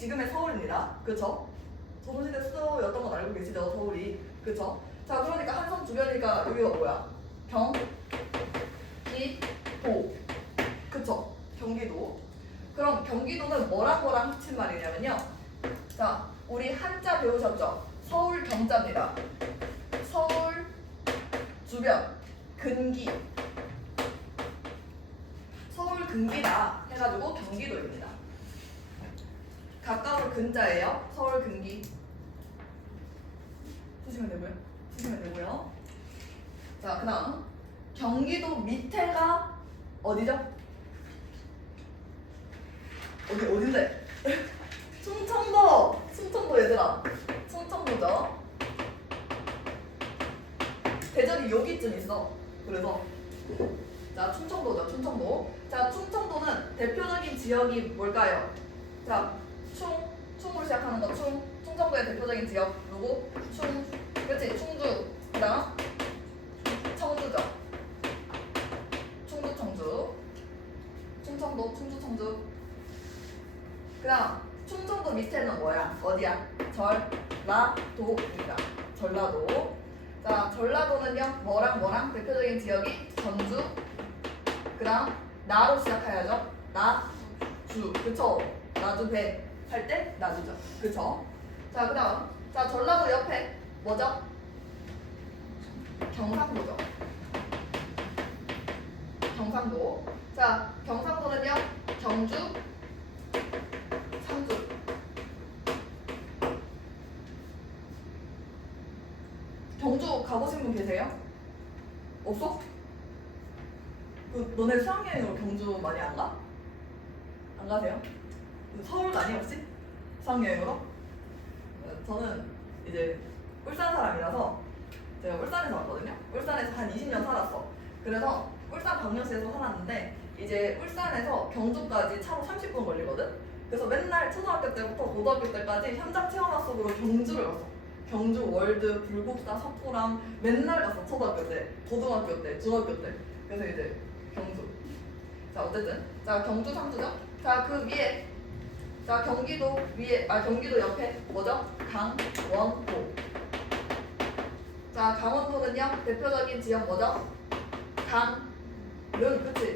지금의 서울입니다. 그쵸? 조선시대 수도였던 건 알고 계시죠? 서울이. 그쵸? 자, 그러니까 한성 주변이니까 여기가 뭐야? 경기도. 그쵸? 경기도. 그럼 경기도는 뭐랑 뭐랑 합친 말이냐면요. 자, 우리 한자 배우셨죠? 서울 경자입니다. 서울 주변 근기. 서울 근기다 해가지고 경기도입니다. 가까운 근자예요. 서울 근기. 쓰시면 되고요. 쓰시면 되고요. 자, 그다음 경기도 밑에가 어디죠? 어딘데? 충청도. 충청도 얘들아. 충청도죠. 대전이 여기쯤 있어. 그래서 자, 충청도죠. 충청도. 자, 충청도는 대표적인 지역이 뭘까요? 자, 충으로 시작하는 거 충청도의 대표적인 지역 누구? 그치? 충주. 그다음 청주죠. 충주, 청주. 충청도, 충주, 청주. 그다음 충청도 밑에는 뭐야? 어디야? 전라도입니다. 전라도. 자, 전라도는요. 뭐랑 대표적인 지역이 전주. 그다음 나로 시작해야죠. 나주. 그쵸? 나주 배 할 때 나주죠. 그쵸? 자, 그다음 자, 전라도 옆에 뭐죠? 경상도죠. 경상도. 자, 경상도는요. 경주, 상주. 경주 가보신 분 계세요? 없어? 너네 수학여행으로 경주 많이 안 가? 안 가세요? 서울 많이 혹시? 수학여행으로? 저는 이제 울산 사람이라서 제가 울산에서 왔거든요. 울산에서 한 20년 살았어. 그래서 울산 광역시에서 살았는데 이제 울산에서 경주까지 차로 30분 걸리거든. 그래서 맨날 초등학교 때부터 고등학교 때까지 현장 체험학습으로 경주를 갔어. 경주 월드, 불국사, 석굴암 맨날 갔어. 초등학교 때, 고등학교 때, 중학교 때. 그래서 이제 경주. 자, 어쨌든 자, 경주 상주죠. 자, 그 위에 자, 경기도 위에 경기도 옆에 뭐죠? 강원도. 자, 강원도는요. 대표적인 지역 뭐죠? 강릉. 그치?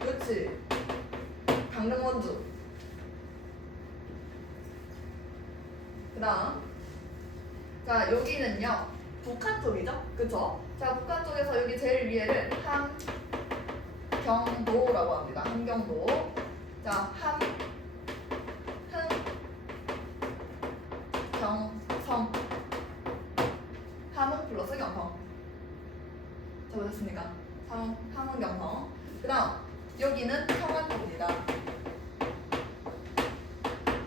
그치? 강릉 원주. 그 다음 자, 여기는요. 북한 쪽이죠? 그쵸? 자, 북한 쪽에서 여기 제일 위에를 함경도라고 합니다. 함경도. 자, 경성. 함흥 플러스 경성. 적으셨습니까? 함흥 경성. 그 다음 여기는 평안도입니다.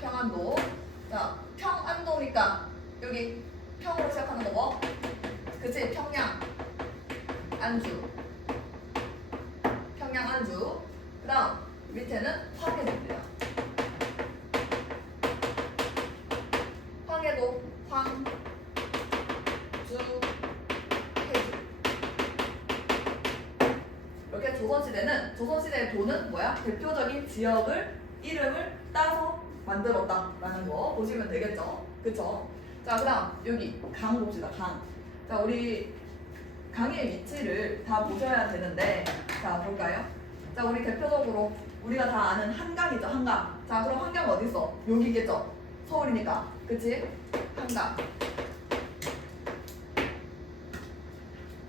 평안도. 자, 평안도니까 여기 평으로 시작하는 거 뭐? 그치? 평양, 안주. 평양, 안주. 그 다음 밑에는 황해도입니다. 황해도, 주, 해주. 이렇게 조선시대의 도는 뭐야? 대표적인 지역을 이름을 따서 만들었다라는 거 보시면 되겠죠? 그쵸? 자, 그 다음 여기 강 봅시다. 강. 자, 우리 강의 위치를 다 보셔야 되는데 자, 볼까요? 자, 우리 대표적으로 우리가 다 아는 한강이죠. 한강. 자, 그럼 한강 어디 있어? 여기 있겠죠? 서울이니까. 그치? 한강.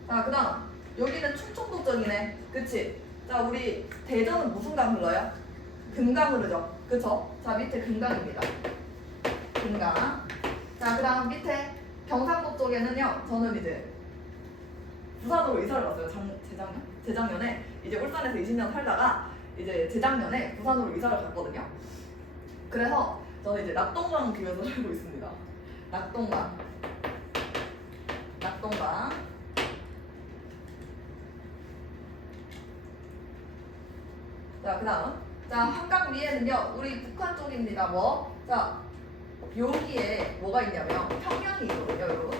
자, 그 다음 여기는 충청도 쪽이네. 그치? 자, 우리 대전은 무슨 강 흘러요? 금강 흐르죠. 그쵸? 자, 밑에 금강입니다. 금강. 자, 그 다음 밑에 경상도 쪽에는요. 저는 이제 부산으로 이사를 갔어요. 재작년에 이제 울산에서 20년 살다가 이제 재작년에 부산으로 이사를 갔거든요. 그래서 저는 이제 낙동강 뒤에서 살고 있습니다. 낙동강. 자, 그 다음 자, 한강 위에는요. 우리 북한 쪽입니다. 뭐? 자, 여기에 뭐가 있냐면 평양이 있거든요, 여러분.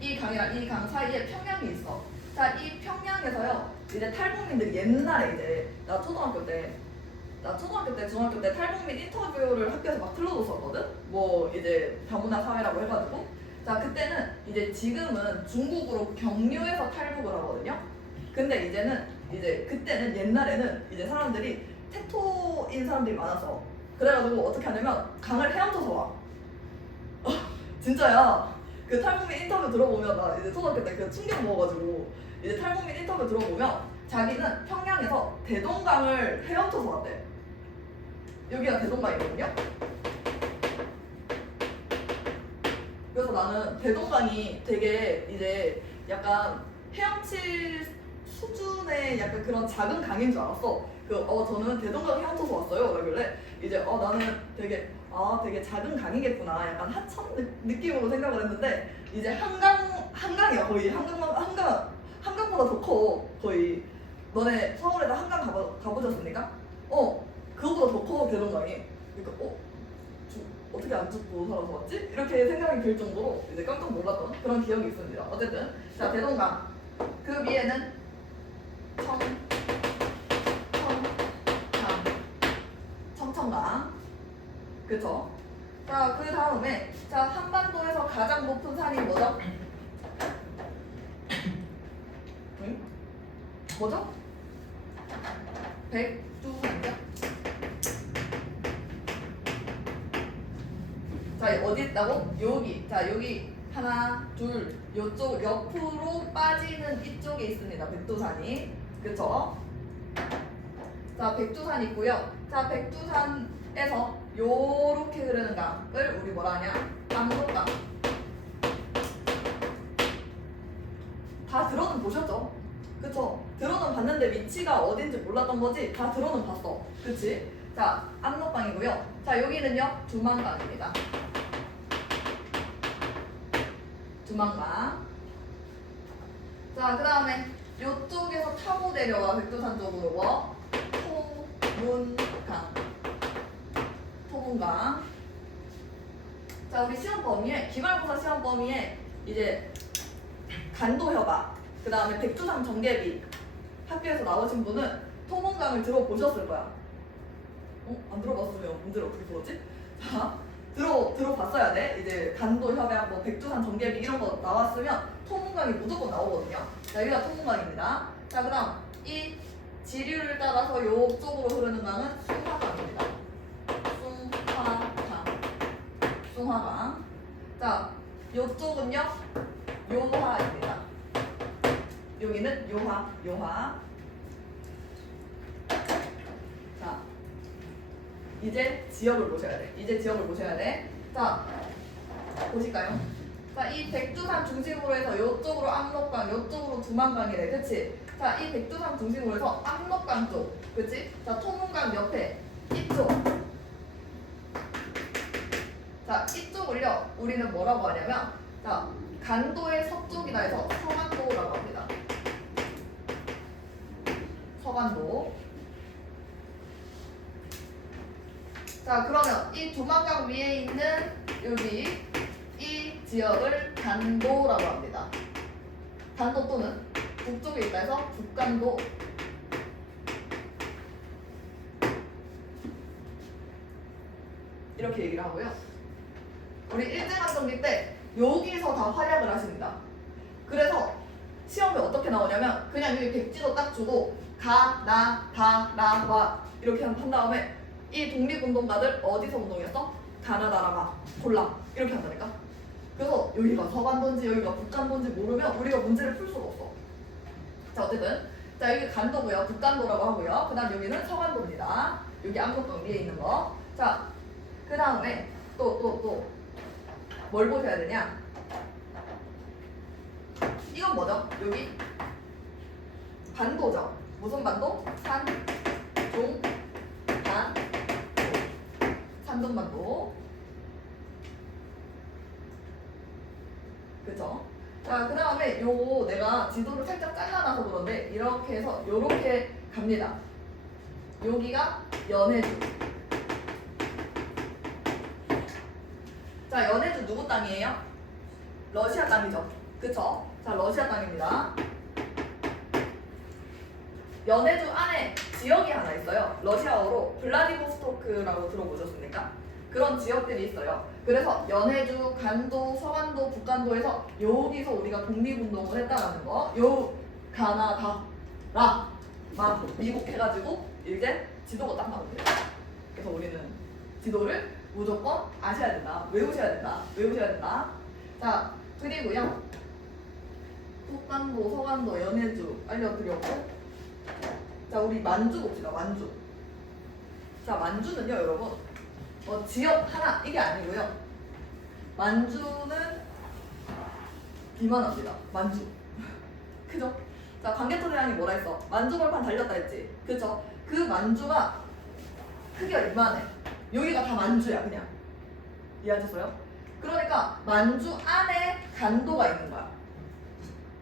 이 강이랑 이 강 사이에 평양이 있어. 자, 이 평양에서요. 이제 탈북민들이 옛날에 이제 나 초등학교 때 나 초등학교 때, 중학교 때 탈북 민 인터뷰를 학교에서 막 틀어줬었거든? 뭐 이제 다문화 사회라고 해가지고. 자, 그때는 이제 지금은 중국으로 경유해서 탈북을 하거든요. 근데 이제 그때는 옛날에는 이제 사람들이 태토인 사람들이 많아서 그래가지고 어떻게 하냐면 강을 헤엄쳐서 와. 진짜야. 그 탈북민 인터뷰 들어보면 나 이제 초등학교 때 그 충격 먹어가지고 이제 탈북민 인터뷰 들어보면 자기는 평양에서 대동강을 헤엄쳐서 왔대. 여기가 대동강이거든요. 그래서 나는 대동강이 되게 이제 약간 헤엄칠 수준의 약간 그런 작은 강인 줄 알았어. 저는 대동강 헤엄쳐서 왔어요. 그러길래 이제 나는 되게 작은 강이겠구나. 약간 하천 느낌으로 생각을 했는데 이제 한강이야. 거의 한강보다 더 커. 거의. 너네 서울에서 한강 가보셨습니까? 그거보다 더 커, 대동강이. 그러니까 어떻게 안 죽고 살아서 왔지? 이렇게 생각이 들 정도로 이제 깜짝 놀랐던 그런 기억이 있습니다. 어쨌든 자, 대동강 그 위에는 청천강 그쵸? 자, 그 다음에 자, 한반도에서 가장 높은 산이 뭐죠? 응? 뭐죠? 백두산이죠? 자, 어디 있다고? 여기. 자, 여기 하나, 둘, 요쪽 옆으로 빠지는 이쪽에 있습니다. 백두산이. 그쵸? 자, 백두산 있고요. 자, 백두산에서 요렇게 흐르는 강을 우리 뭐라 하냐? 압록강. 다 들어는 보셨죠? 그쵸? 들어는 봤는데 위치가 어딘지 몰랐던 거지? 다 들어는 봤어. 그치? 자, 압록강이고요. 자, 여기는요, 두만강입니다. 두만강. 자, 그 다음에 요쪽에서 타고 내려와 백두산 쪽으로 토문강. 자, 우리 시험 범위에 기말고사 시험 범위에 이제 간도협약, 그 다음에 백두산 정계비 학교에서 나오신 분은 토문강을 들어보셨을 거야. 안 들어봤으면 문제를 어떻게 풀었지? 자, 들어봤어야 돼. 이제 간도협약, 뭐 백두산 정계비 이런 거 나왔으면 토문강이 무조건 나오거든요. 자, 여기가 토문강입니다. 자, 그 다음 이 지류를 따라서 요쪽으로 흐르는 강은 숭화강입니다. 숭화강. 자, 요쪽은요 요하입니다. 여기는 요하. 자, 이제 지역을 보셔야 돼. 자, 보실까요? 자, 이 백두산 중심으로 해서 요쪽으로 압록강, 요쪽으로 두만강이래. 그치? 자, 이 백두산 중심으로 해서 압록강 쪽. 그치? 자, 토문강 옆에 이쪽. 자, 이쪽을요, 우리는 뭐라고 하냐면, 자, 간도의 서쪽이다 해서 서간도라고 합니다. 서간도. 자, 그러면 이 두만강 위에 있는 여기 이 지역을 간도라고 합니다. 간도 또는 북쪽에 있다 해서 북간도. 이렇게 얘기를 하고요. 우리 일제강점기 때 여기서 다 활약을 하십니다. 그래서 시험에 어떻게 나오냐면 그냥 여기 백지도 딱 주고 가, 나, 다, 라, 와 이렇게 한 다음에 이 독립운동가들 어디서 운동했어? 가나다라가 골라 이렇게 한다니까. 그래서 여기가 서간도인지 여기가 북간도인지 모르면 우리가 문제를 풀 수가 없어. 자, 어쨌든 자, 여기 간도고요, 북간도라고 하고요. 그 다음 여기는 서간도입니다. 여기 압록강 위에 있는 거. 자, 그 다음에 또 뭘 보셔야 되냐? 이건 뭐죠? 여기 반도죠. 무슨 반도? 산둥반도. 그쵸? 자, 그 다음에 요거 내가 지도를 살짝 잘라놔서 그런데 이렇게 해서 요렇게 갑니다. 여기가 연해주. 자, 연해주 누구 땅이에요? 러시아 땅이죠. 그쵸? 자, 러시아 땅입니다. 연해주 안에 지역이 하나 있어요. 러시아어로 블라디보스토크라고 들어보셨습니까? 그런 지역들이 있어요. 그래서 연해주, 간도, 서간도, 북간도에서 여기서 우리가 독립운동을 했다라는 거. 요 가나다, 라, 마, 미국 해가지고 이제 지도가 딱 나오면 돼요. 그래서 우리는 지도를 무조건 아셔야 된다. 외우셔야 된다. 외우셔야 된다. 자, 그리고요. 북간도, 서간도, 연해주 알려드렸고, 자, 우리 만주 봅시다. 만주. 자, 만주는요, 여러분. 지역 하나 이게 아니고요. 만주는 이만합니다. 만주. 그죠? 자, 광개토대왕이 뭐라 했어? 만주벌판 달렸다 했지. 그죠? 그 만주가 크기가 이만해. 여기가 다 만주야, 그냥. 이해하셨어요? 그러니까 만주 안에 간도가 있는 거야.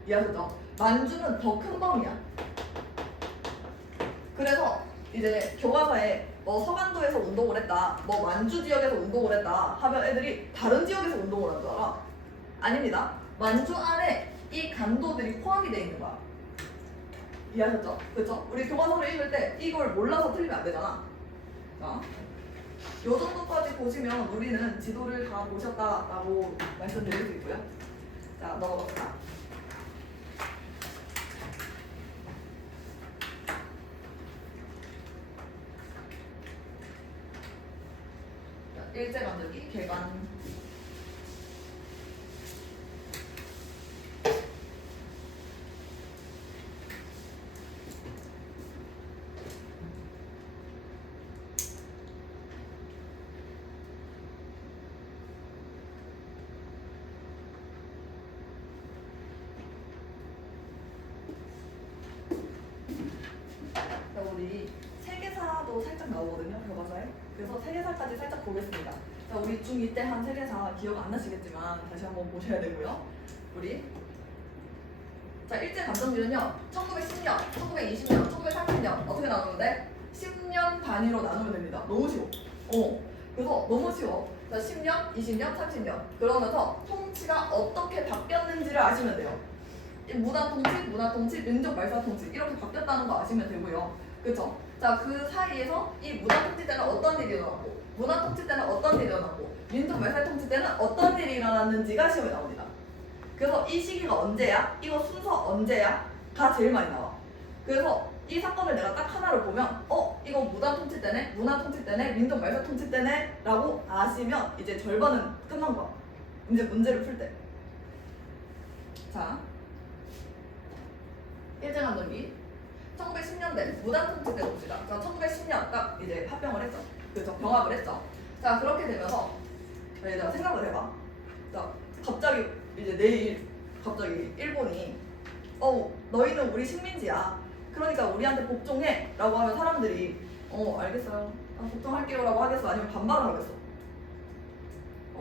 이해하셨죠? 만주는 더 큰 범위야. 그래서 이제 교과서에 서간도에서 운동을 했다, 만주 지역에서 운동을 했다 하면 애들이 다른 지역에서 운동을 한 줄 알아? 아닙니다. 만주 안에 이 간도들이 포함이 돼 있는 거야. 이해하셨죠? 그쵸? 우리 교과서를 읽을 때 이걸 몰라서 틀리면 안 되잖아. 자, 요 정도까지 보시면 우리는 지도를 다 보셨다라고 말씀드릴 수 있고요. 자, 넘어갑시다. 일제감독이 개관. 우리 세계사도 살짝 나오거든요, 교과서에. 그래서 세계사까지 살짝 보겠습니다. 자, 우리 중2 때 한 세계사 기억 안 나시겠지만 다시 한번 보셔야 되고요. 우리 자, 일제감정주는요 1910년, 1920년, 1930년 어떻게 나누는데? 10년 단위로 나누면 됩니다. 너무 쉬워. 그래서 너무 쉬워. 자, 10년, 20년, 30년 그러면서 통치가 어떻게 바뀌었는지를 아시면 돼요. 문화통치, 민족말살통치 이렇게 바뀌었다는 거 아시면 되고요. 그쵸? 자, 그 사이에서 이 문화통치 때는 어떤 일이 일어났고, 문화통치 때는 어떤 일이 일어났고, 민족말살통치 때는 어떤 일이 일어났는지가 시험에 나옵니다. 그래서 이 시기가 언제야? 이거 순서 언제야? 가 제일 많이 나와. 그래서 이 사건을 내가 딱 하나를 보면 이거 문화통치 때네, 문화통치 때네, 민족말살통치 때네 라고 아시면 이제 절반은 끝난 거야. 이제 문제를 풀 때. 자, 일제감독이 1910년대 무단통치 때 봅시다. 자, 1910년 딱 이제 합병을 했죠. 그렇죠? 병합을 했죠. 자, 그렇게 되면서 내가 생각을 해봐. 자, 갑자기 이제 내일 갑자기 일본이 너희는 우리 식민지야. 그러니까 우리한테 복종해 라고 하면 사람들이 알겠어요. 복종할게요 라고 하겠어? 아니면 반발을 하겠어?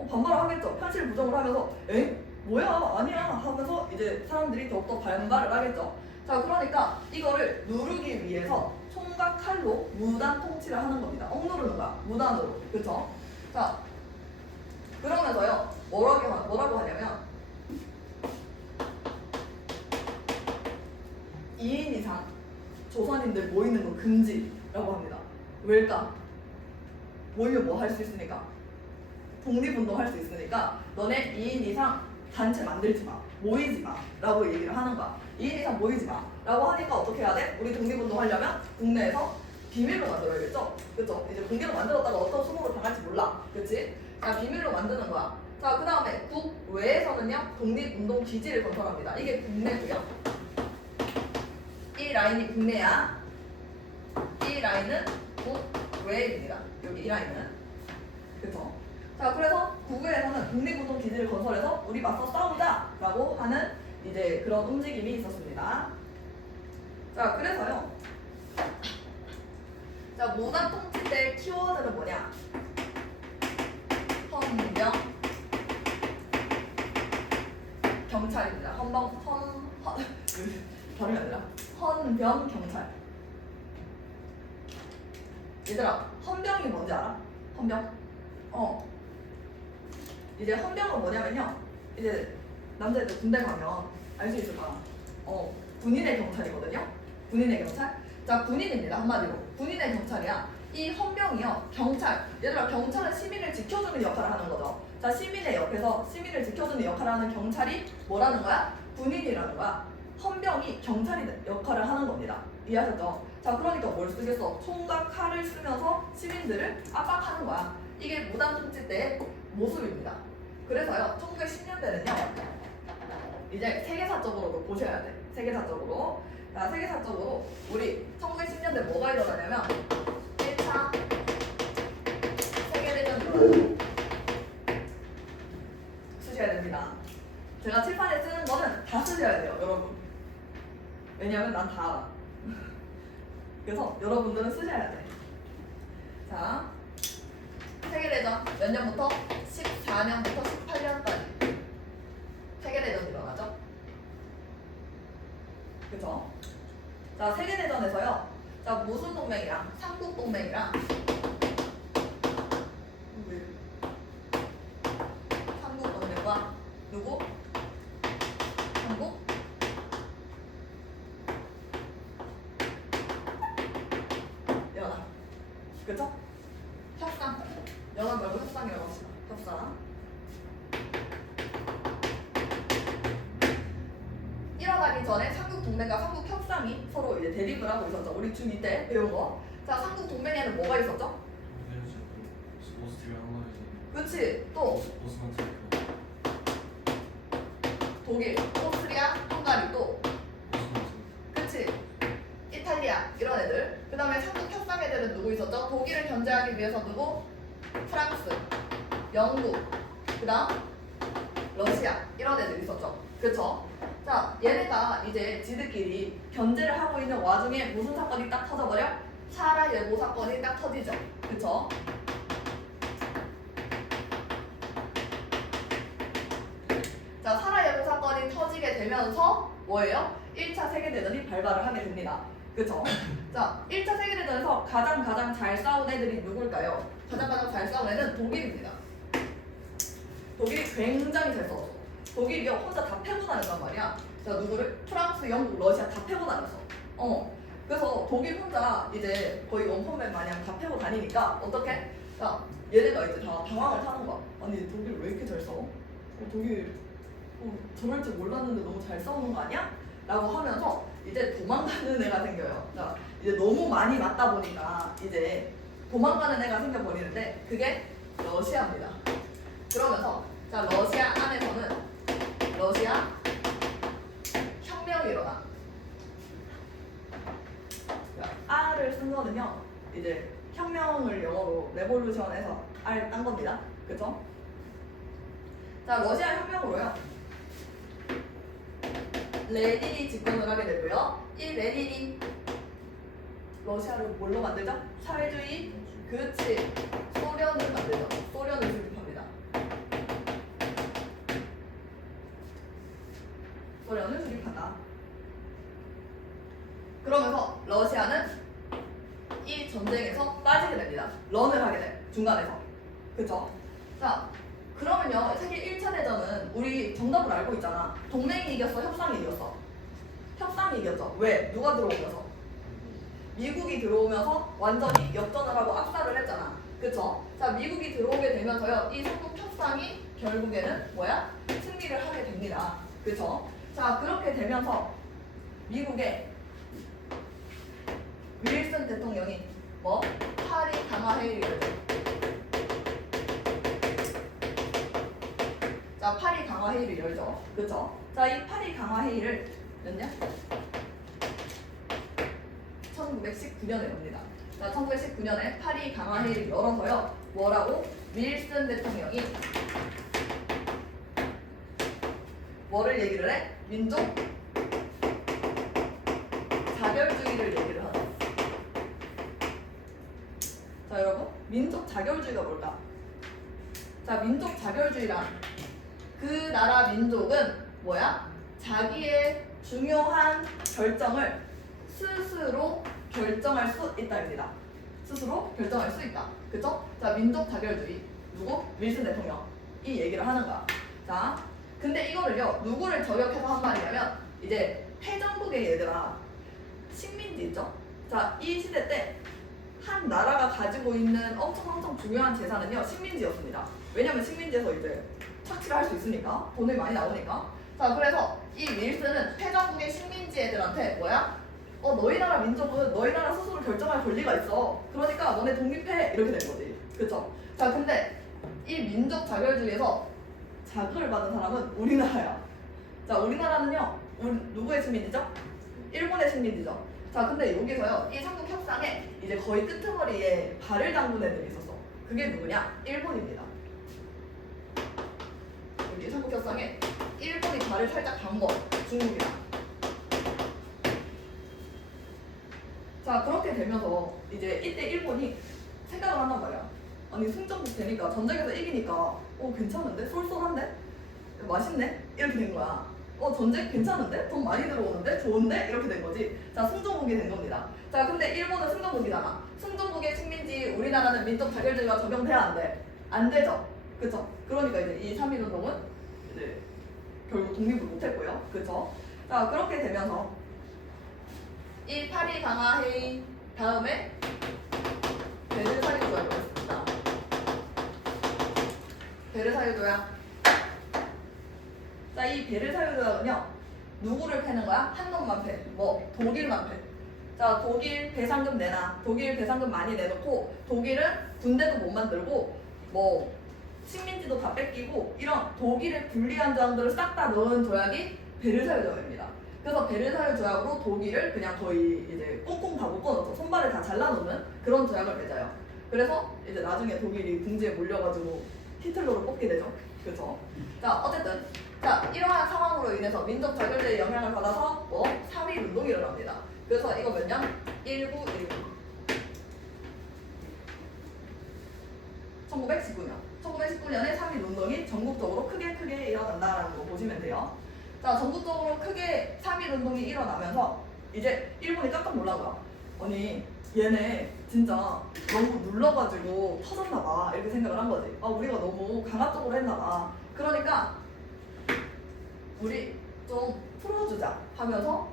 반발을 하겠죠. 현실 부정을 하면서 뭐야 아니야 하면서 이제 사람들이 더욱더 반발을 하겠죠. 자, 그러니까 이거를 누르기 위해서 총과 칼로 무단 통치를 하는 겁니다. 억누르는 거야. 무단으로. 그쵸? 자, 그러면서요 뭐라고 하냐면 2인 이상 조선인들 모이는 거 금지라고 합니다. 왜일까? 모이면 뭐 할 수 있으니까? 독립운동 할 수 있으니까 너네 2인 이상 단체 만들지 마, 모이지 마 라고 얘기를 하는 거야. 2인 이상 모이지 마 라고 하니까 어떻게 해야 돼? 우리 독립운동 하려면 국내에서 비밀로 만들어야겠죠? 그쵸? 이제 공개로 만들었다가 어떤 수모로 당할지 몰라. 그치? 자, 비밀로 만드는 거야. 자, 그 다음에 국외에서는요 독립운동 기지를 건설합니다. 이게 국내고요. 이 라인이 국내야. 이 라인은 국외입니다. 여기 이 라인은. 그쵸? 자, 그래서 국외에서는 독립운동 기지를 건설해서 우리 맞서 싸우자 라고 하는 이제 그런 움직임이 있었습니다. 자, 그래서요. 자, 문화통치 때 키워드는 뭐냐? 헌병 경찰입니다. 발음이 아니라 헌병 경찰. 얘들아, 헌병이 뭔지 알아? 헌병? 이제 헌병은 뭐냐면요. 이제 남자애들 군대 가면 알 수 있을 거야. 군인의 경찰이거든요. 군인의 경찰. 자, 군인입니다. 한마디로. 군인의 경찰이야. 이 헌병이요. 경찰. 얘들아, 경찰은 시민을 지켜주는 역할을 하는 거죠. 자, 시민의 옆에서 시민을 지켜주는 역할을 하는 경찰이 뭐라는 거야? 군인이라는 거야. 헌병이 경찰이 역할을 하는 겁니다. 이해하셨죠? 자, 그러니까 뭘 쓰겠어? 총과 칼을 쓰면서 시민들을 압박하는 거야. 이게 무단통치 때의 모습입니다. 그래서요, 1910년대는요, 이제 세계사적으로도 보셔야 돼. 세계사적으로. 자, 세계사적으로 우리 1910년대 뭐가 일어나냐면 1차 세계대전이 일어나요. 쓰셔야 됩니다. 제가 칠판에 쓰는 거는 다 쓰셔야 돼요, 여러분. 왜냐면 난 다 알아. 그래서 여러분들은 쓰셔야 돼. 자, 세계대전 몇 년부터? 14년부터 18년까지 세계대전이 일어나죠. 그쵸? 자, 세계대전에서요. 자, 무슨 동맹이랑? 삼국동맹이랑 삼국동맹과 누구? 한국? 연합. 그쵸? 협상. 연합 말고 협상이라고 합시다. 협상. 일어나기 전에 삼국동맹과 삼국협상이 서로 이제 대립을 하고 있었죠. 우리 중2 때 배운 거. 자, 삼국동맹에는 뭐가 있었죠? 오스트리아 헝가리 그치? 또 오스만 터키 독일, 오스트리아, 헝가리 또 오스만 터키 그치? 이탈리아 이런 애들. 그 다음에 삼국협상 애들은 누구 있었죠? 독일을 견제하기 위해서 누구? 프랑스, 영국, 그 다음 러시아 이런 애들 있었죠. 그쵸? 자, 얘네가 이제 지들끼리 견제를 하고 있는 와중에 무슨 사건이 딱 터져버려? 사라예보 사건이 딱 터지죠. 그쵸? 자, 사라예보 사건이 터지게 되면서 뭐예요? 1차 세계대전이 발발을 하게 됩니다. 그쵸? 자, 1차 세계대전에서 가장 잘 싸운 애들이 누굴까요? 가장 잘 싸운 애는 독일입니다. 독일이 굉장히 잘 싸웠어. 독일이 혼자 다 패고 다녔단 말이야. 자, 누구를? 프랑스, 영국, 러시아 다 패고 다녔어. 그래서 독일 혼자 이제 거의 원펀맨 마냥 다 패고 다니니까 어떻게? 자, 얘네가 이제 다 당황을 하는 거야. 아니, 독일 왜 이렇게 잘 싸워? 독일 저럴 줄 몰랐는데 너무 잘 싸우는 거 아니야? 라고 하면서 이제 도망가는 애가 생겨요. 자, 이제 너무 많이 맞다 보니까 이제 도망가는 애가 생겨버리는데 그게 러시아입니다. 그러면서 자, 러시아 안에서는 러시아 혁명이 일어나. R을 쓴 거는요, 이제 혁명을 영어로 레볼루션에서 R 딴 겁니다. 그쵸? 자, 러시아 혁명으로요, 레닌이 집권을 하게 되고요. 이 레닌이 러시아를 뭘로 만들죠? 사회주의, 그렇지, 소련을 만들죠. 소련을 수립합니다. 소련을 수립한다. 그러면서 러시아는 이 전쟁에서 빠지게 됩니다. 런을 하게 돼, 중간에서. 그쵸? 자, 그러면요, 세계 1차 대전은 우리 정답을 알고 있잖아. 동맹이 이겼어, 협상이 이겼어? 협상이 이겼죠. 왜? 누가 들어오면서? 미국이 들어오면서 완전히 역전을 하고 압살을 했잖아. 그쵸? 자, 미국이 들어오게 되면서요, 이 삼국 협상이 결국에는 뭐야? 승리를 하게 됩니다. 그쵸? 자, 그렇게 되면서 미국의 윌슨 대통령이 뭐? 파리 강화 회의를 자, 파리 강화 회의를 열죠. 그쵸? 자, 이 파리 강화 회의를 몇 년? 1919년에 엽니다. 자, 1919년에 파리 강화 회의를 열어서요. 뭐라고? 윌슨 대통령이 뭐를 얘기를 해? 민족 자결주의를 얘기를 하죠. 자, 여러분, 민족 자결주의가 뭘까? 자, 민족 자결주의란 그 나라 민족은 뭐야? 자기의 중요한 결정을 스스로 결정할 수 있다입니다. 스스로 결정할 수 있다. 그쵸? 자, 민족 자결주의. 누구? 윌슨 대통령. 이 얘기를 하는 거야. 자, 근데 이거를요, 누구를 저격해서 한 말이냐면, 이제 패전국의 얘들아, 식민지 있죠? 자, 이 시대 때 한 나라가 가지고 있는 엄청 중요한 재산은요, 식민지였습니다. 왜냐면 식민지에서 이제 착취를 할 수 있으니까, 돈이 많이 나오니까. 자, 그래서 이 윌슨은 패전국의 식민지 애들한테 뭐야? 너희 나라 민족은 너희 나라 스스로 결정할 권리가 있어. 그러니까 너네 독립해. 이렇게 된 거지. 그쵸? 자, 근데 이 민족 자결주의에서 자극을 받은 사람은 우리나라야. 자, 우리나라는요, 누구의 식민지죠? 일본의 식민지죠. 자, 근데 여기서요, 이 삼국 협상에 이제 거의 끄트머리에 발을 담근 애들이 있었어. 그게 누구냐? 일본입니다. 여기 삼국 협상에 일본이 발을 살짝 담궈. 중국이랑. 자, 그렇게 되면서 이제 이때 일본이 생각을 한단 말이야. 아니, 승전국 되니까, 전쟁에서 이기니까 괜찮은데? 쏠쏠한데? 맛있네? 이렇게 된 거야. 전쟁 괜찮은데? 돈 많이 들어오는데? 좋은데? 이렇게 된 거지. 자, 승전국이 된 겁니다. 자, 근데 일본은 승전국이잖아. 승전국의 식민지, 우리나라는 민족 자결주의가 적용돼야 안 돼? 안 되죠. 그쵸? 그러니까 이제 이 3.1운동은 이제 결국 독립을 못했고요. 그쵸? 자, 그렇게 되면서 이 파리 강화 회의 다음에 베르사유 조약을 했습니다. 베르사유 조약. 자, 이 베르사유 조약은요, 누구를 패는 거야? 한 놈만 패. 뭐? 독일만 패. 자, 독일 배상금 내놔. 독일 배상금 많이 내놓고, 독일은 군대도 못 만들고, 뭐 식민지도 다 뺏기고, 이런 독일의 불리한 조항들을 싹 다 넣은 조약이 베르사유 조약입니다. 그래서 베르사유 조약으로 독일을 그냥 거의 이제 꽁꽁 다 묶어놓죠. 손발을 다 잘라놓는 그런 조약을 맺어요. 그래서 이제 나중에 독일이 궁지에 몰려가지고 히틀러를 뽑게 되죠. 그렇죠? 자, 어쨌든 자, 이러한 상황으로 인해서 민족 자결제의 영향을 받아서 3.1 운동이 일어납니다. 그래서 이거 몇 년? 1919. 1919년. 1919년에 3.1 운동이 전국적으로 크게 일어난다라는 거 보시면 돼요. 자, 전국적으로 크게 3.1 운동이 일어나면서 이제 일본이 깜짝 놀라고요. 아니, 얘네 진짜 너무 눌러가지고 터졌나봐. 이렇게 생각을 한 거지. 우리가 너무 강압적으로 했나봐. 그러니까 우리 좀 풀어주자 하면서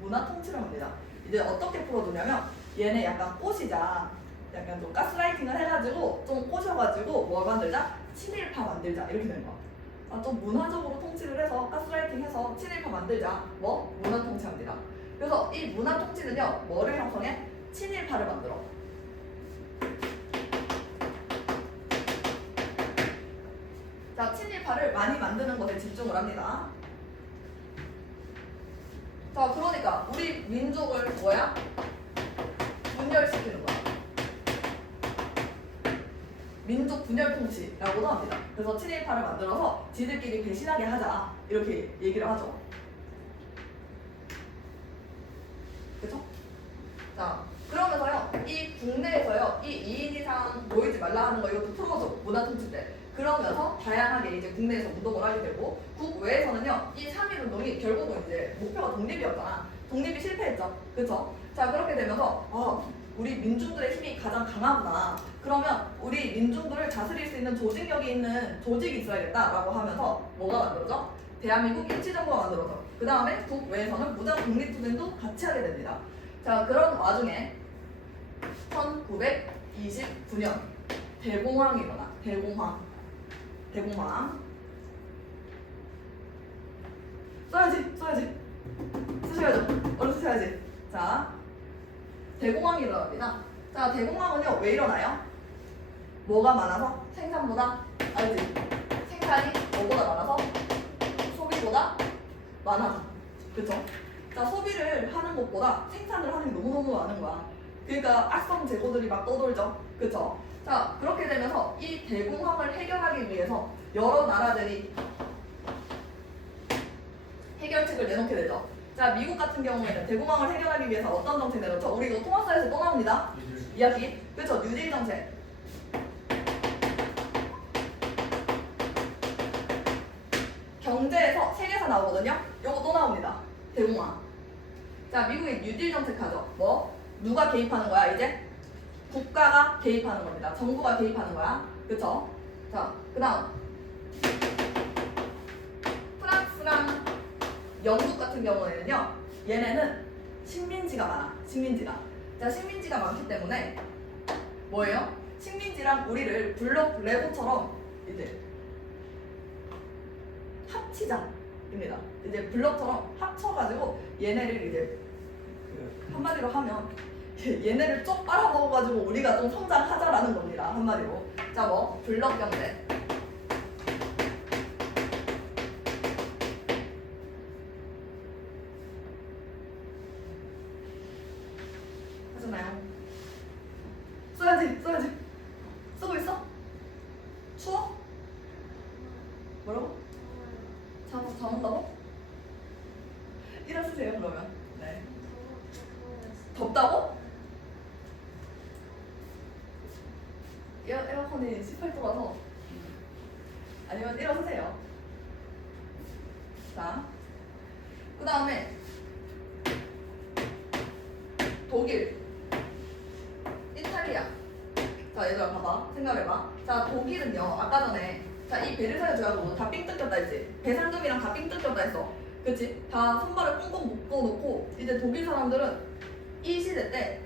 문화 통치를 합니다. 이제 어떻게 풀어주냐면 얘네 약간 꼬시자. 약간 좀 가스라이팅을 해가지고 좀 꼬셔가지고 뭘 만들자? 친일파 만들자. 이렇게 된 거야. 좀 문화적으로 통치를 해서 가스라이팅해서 친일파 만들자. 문화 통치합니다. 그래서 이 문화 통치는요, 뭐를 형성해? 친일파를 만들어. 자, 친일파를 많이 만드는 것에 집중을 합니다. 자, 그러니까 우리 민족을 뭐야? 분열시키는 거야. 민족 분열 통치라고도 합니다. 그래서 친일파를 만들어서 지들끼리 배신하게 하자. 이렇게 얘기를 하죠. 그쵸? 자, 그러면서요, 이 국내에서요, 이 2인 이상 모이지 말라 하는 거 이것도 풀어줘. 문화 통치 때. 그러면서 다양하게 이제 국내에서 운동을 하게 되고, 국외에서는요, 이 3.1 운동이 결국은 이제 목표가 독립이었잖아. 독립이 실패했죠. 그쵸? 자, 그렇게 되면서, 우리 민중들의 힘이 가장 강하구나. 그러면 우리 민중들을 다스릴 수 있는 조직력이 있는 조직이 있어야겠다라고 하면서 뭐가 만들어져? 대한민국 임시정부가 만들어져. 그 다음에 국외에서는 무장 독립투쟁도 같이 하게 됩니다. 자, 그런 와중에 1929년 대공황이 일어나. 대공황. 써야지. 쓰셔야죠. 얼른 쓰셔야지. 자, 대공황이 일어납니다. 자, 대공황은요, 왜 일어나요? 뭐가 많아서? 생산보다, 알지? 생산이 뭐보다 많아서? 소비보다 많아져. 그쵸? 자, 소비를 하는 것보다 생산을 하는 게 너무너무 많은 거야. 그러니까 악성 재고들이 막 떠돌죠. 그쵸? 자, 그렇게 되면서 이 대공황을 해결하기 위해서 여러 나라들이 해결책을 내놓게 되죠. 자, 미국 같은 경우에는 대공황을 해결하기 위해서 어떤 정책 내놓죠? 우리 이거 통합사에서 또 나옵니다. 이야기. 그렇죠? 뉴딜 정책. 경제에서 세계사 나오거든요. 요거 또 나옵니다. 대공황. 자, 미국이 뉴딜 정책 하죠. 누가 개입하는 거야, 이제? 국가가 개입하는 겁니다. 정부가 개입하는 거야. 그쵸? 자, 그 다음. 프랑스랑 영국 같은 경우에는요, 얘네는 식민지가 많아. 식민지가. 자, 식민지가 많기 때문에 뭐예요? 식민지랑 우리를 블록 레고처럼 이제 합치자입니다. 이제 블럭처럼 합쳐가지고 얘네를 이제 그 한마디로 하면 얘네를 쭉 빨아먹어가지고 우리가 좀 성장하자라는 겁니다. 한마디로. 자, 뭐 블럭 경제. 하잖아요. 써야지. 쓰고 있어? 추워? 뭐라고? 잠온다고? 일어서세요 그러면. 네. 덥다고? 에어컨이 18도라서 아니면 일어서세요. 자, 그 다음에 독일, 이탈리아. 자, 얘들아 봐봐. 생각해봐. 자, 독일은요. 아까 전에 자, 이 베르사유 조약으로 다 삥 뜯겼다 했지. 배상금이랑 다 삥 뜯겼다 했어. 그치? 다 손발을 꽁꽁 묶어놓고 이제 독일 사람들은 이 시대 때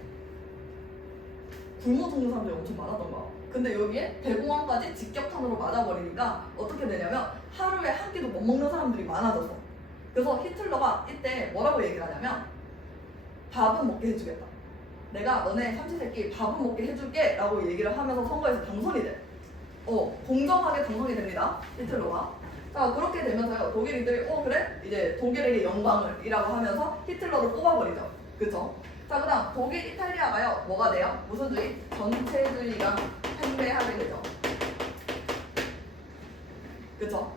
굶어 죽는 사람들이 엄청 많았던 거야. 근데 여기에 대공황까지 직격탄으로 맞아버리니까 어떻게 되냐면 하루에 한 끼도 못 먹는 사람들이 많아졌어. 그래서 히틀러가 이때 뭐라고 얘기를 하냐면 밥은 먹게 해주겠다. 내가 너네 삼시세끼 밥은 먹게 해줄게 라고 얘기를 하면서 선거에서 당선이 돼. 공정하게 당선이 됩니다. 히틀러가. 자, 그렇게 되면서요 독일인들이 그래? 이제 독일에게 영광을 이라고 하면서 히틀러를 뽑아버리죠. 그쵸? 자, 그 다음 독일, 이탈리아가요 뭐가 돼요? 무슨 주의? 전체주의가 팽배하게 되죠. 그쵸?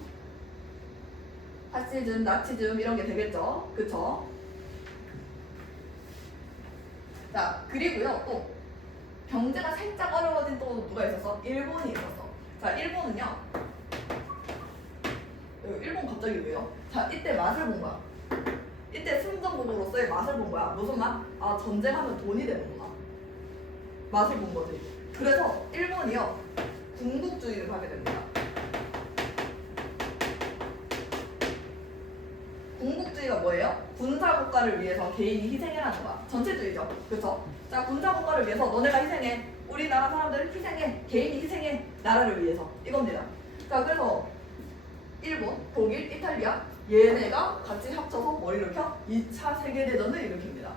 파시즘, 나치즘 이런 게 되겠죠. 그쵸? 자, 그리고요 또 경제가 살짝 어려워진 또 누가 있었어? 일본이 있었어. 자, 일본은요. 일본 갑자기 왜요? 자, 이때 맛을 본 거야. 이때 승전국으로서의 맛을 본 거야. 무슨 맛? 아, 전쟁하면 돈이 되는구나. 맛을 본 거지. 그래서 일본이요 군국주의를 하게 됩니다. 군국주의가 뭐예요? 군사국가를 위해서 개인이 희생이라는 거야. 전체주의죠. 그쵸? 자, 군사국가를 위해서 너네가 희생해. 우리나라 사람들 희생해. 개인이 희생해. 나라를 위해서. 이겁니다. 자, 그래서 일본, 독일, 이탈리아 얘네가 같이 합쳐서 뭘 일으켜? 2차 세계대전을 일으킵니다.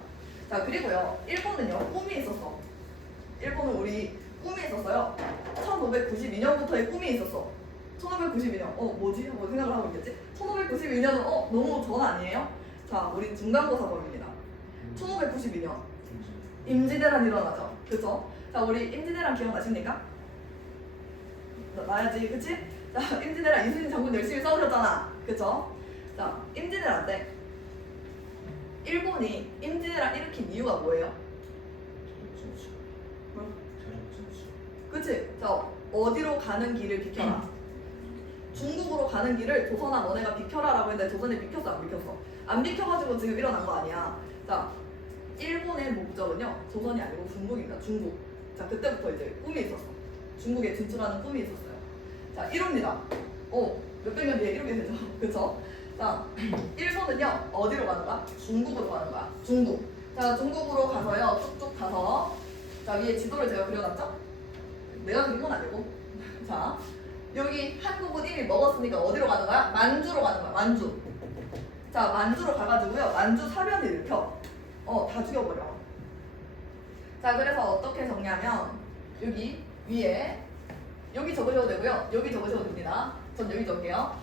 자, 그리고요 일본은요 꿈이 있었어. 일본은 우리 꿈이 있었어요. 1592년부터의 꿈이 있었어. 1592년 뭐지? 하고 생각을 하고 있겠지? 1592년은 너무 전 아니에요? 자, 우리 중간고사 범위입니다. 1592년 임진왜란 일어나죠. 그쵸? 자, 우리 임진왜란 기억나십니까? 나야지, 그치? 자, 임진왜란 이순신 장군 열심히 싸우셨잖아. 그쵸? 자, 임진왜란 때 일본이 임진왜란 일으킨 이유가 뭐예요? 그치? 자, 어디로 가는 길을 비켜라. 중국으로 가는 길을 조선아 너네가 비켜라 라고 했는데 조선이 비켰어 안 비켰어? 안 비켜가지고 지금 일어난 거 아니야. 자, 일본의 목적은요 조선이 아니고 중국입니다. 중국. 자, 그때부터 이제 꿈이 있었어. 중국에 진출하는 꿈이 있었어요. 자, 이룹니다. 몇백 년 뒤에 이루게 되죠. 그쵸? 자, 일본은요 어디로 가는 거야? 중국으로 가는 거야. 중국. 자, 중국으로 가서요 쭉쭉 가서 자, 위에 지도를 제가 그려놨죠? 내가 그린 건 아니고. 자, 여기 한국은 이미 먹었으니까 어디로 가는 거야? 만주로 가는 거야. 만주. 자, 만주로 가가지고요 만주 사변을 일으켜. 다 죽여버려. 자, 그래서 어떻게 적냐면 여기 위에 여기 적으셔도 되고요 여기 적으셔도 됩니다. 전 여기 적을게요.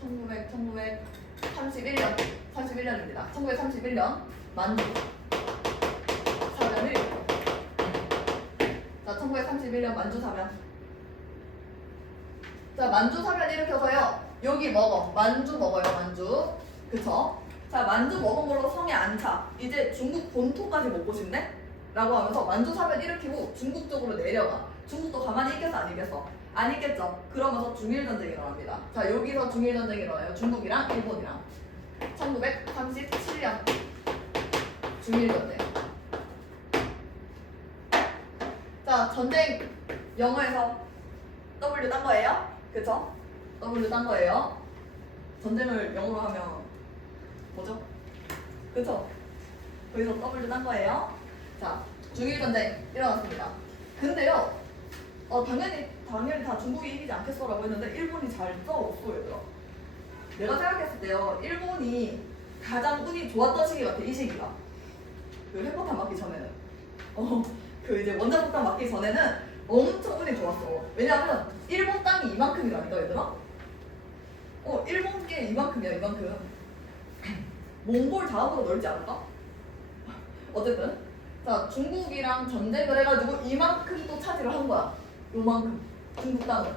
1931년 1931년입니다. 1931년 만주 사변을 일으켜. 자, 1931년 만주 사변. 자, 만주 사변 일으켜서요 여기 먹어. 만주 먹어요. 만주. 그쵸? 자, 만주 먹은 걸로 성에 안 차. 이제 중국 본토까지 먹고 싶네? 라고 하면서 만주 사변 일으키고 중국 쪽으로 내려가. 중국도 가만히 있겠어 안 있겠어? 안 있겠죠? 그러면서 중일전쟁이 일어납니다. 자, 여기서 중일전쟁이 일어나요. 중국이랑 일본이랑. 1937년 중일전쟁. 자, 전쟁 영어에서 W 딴 거예요? 그쵸? W 딴 거예요. 전쟁을 영어로 하면 뭐죠? 그쵸? 거기서 더블로 딴 거예요. 자, 중일전쟁 일어났습니다. 근데요, 당연히 다 중국이 이기지 않겠어라고 했는데 일본이 잘 싸웠어 얘들아. 내가 생각했을 때요, 일본이 가장 운이 좋았던 시기 같아. 이 시기가 그 핵폭탄 맞기 전에는 그 이제 원자폭탄 맞기 전에는 엄청 운이 좋았어. 왜냐면 일본 땅이 이만큼이라니까 얘들아. 일본 게 이만큼이야 이만큼. 몽골 다음으로 넓지 않을까? 어쨌든 자, 중국이랑 전쟁을 해가지고 이만큼 또 차지를 한 거야. 요만큼 중국 땅을.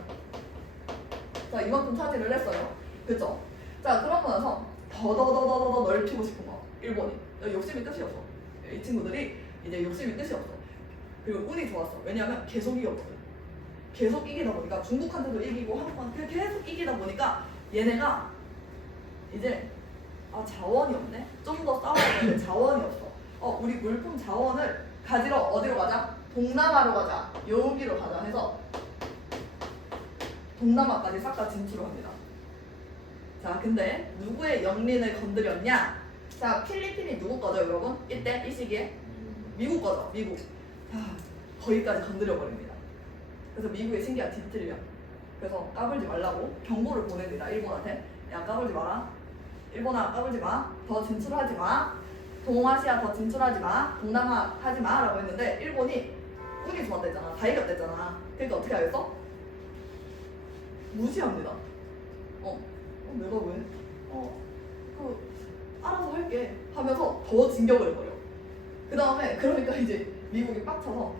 자, 이만큼 차지를 했어요. 그쵸? 자, 그러고 나서 더더더더더 넓히고 싶은 거. 일본이 욕심이 끝이 없어. 이 친구들이 이제 욕심이 끝이 없어. 그리고 운이 좋았어. 왜냐면 계속 이겼거든. 계속 이기다 보니까 중국한테도 이기고 한국한테 계속 이기다 보니까 얘네가 이제 자원이 없네. 좀 더 싸워야 되는데 자원이 없어. 우리 물품 자원을 가지러 어디로 가자? 동남아로 가자. 여기로 가자 해서 동남아까지 싹 다 진출을 합니다. 자, 근데 누구의 영린을 건드렸냐? 자, 필리핀이 누구 거죠, 여러분? 이때 이 시기에 미국 거죠, 미국. 자, 거기까지 건드려 버립니다. 그래서 미국의 신기한 뒤틀려. 그래서 까불지 말라고 경고를 보냅니다. 일본한테. 야, 까불지 마라. 일본아, 까불지 마. 더 진출하지 마. 동아시아 더 진출하지 마. 동남아 하지 마. 라고 했는데 일본이 운이 좋았다 했잖아. 다 이겼댔잖아. 그러니까 어떻게 하겠어? 무시합니다. 내가 왜? 알아서 할게 하면서 더 진격을 해버려. 그 다음에 그러니까 이제 미국이 빡쳐서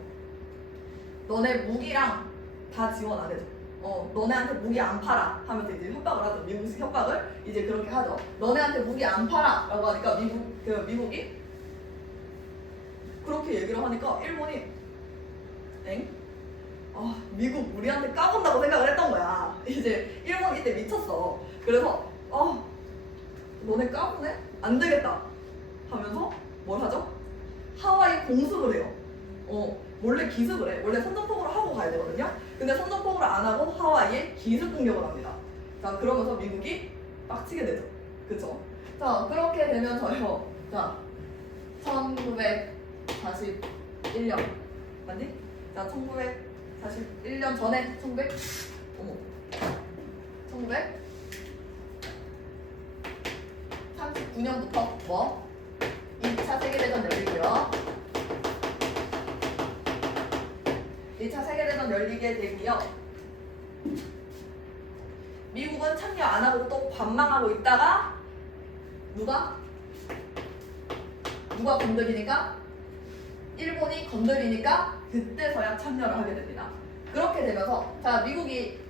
너네 무기랑 다 지원 안 해줘. 너네한테 무기 안 팔아 하면서 이제 협박을 하죠. 미국식 협박을 이제 그렇게 하죠. 너네한테 무기 안 팔아 라고 하니까 미국이 그렇게 얘기를 하니까 일본이 미국 우리한테 까본다고 생각을 했던 거야. 이제 일본이 이때 미쳤어. 그래서 너네 까부네? 안 되겠다 하면서 뭘 하죠? 하와이 공습을 해요. 몰래 기습을 해. 원래 선전포고를 하고 가야 되거든요. 근데 선전포고를 안 하고 하와이에 기습 공격을 합니다. 자, 그러면서 미국이 빡치게 되죠. 그쵸? 자, 그렇게 되면서요. 자, 1941년 맞니? 자, 1941년 전에 1939년부터 뭐? 2차 세계대전 열리고요. 2차 세계대전 열리게 되고요. 미국은 참여 안 하고 또 관망하고 있다가 누가 건드리니까? 일본이 건드리니까 그때서야 참여를 하게 됩니다. 그렇게 되면서 자, 일본이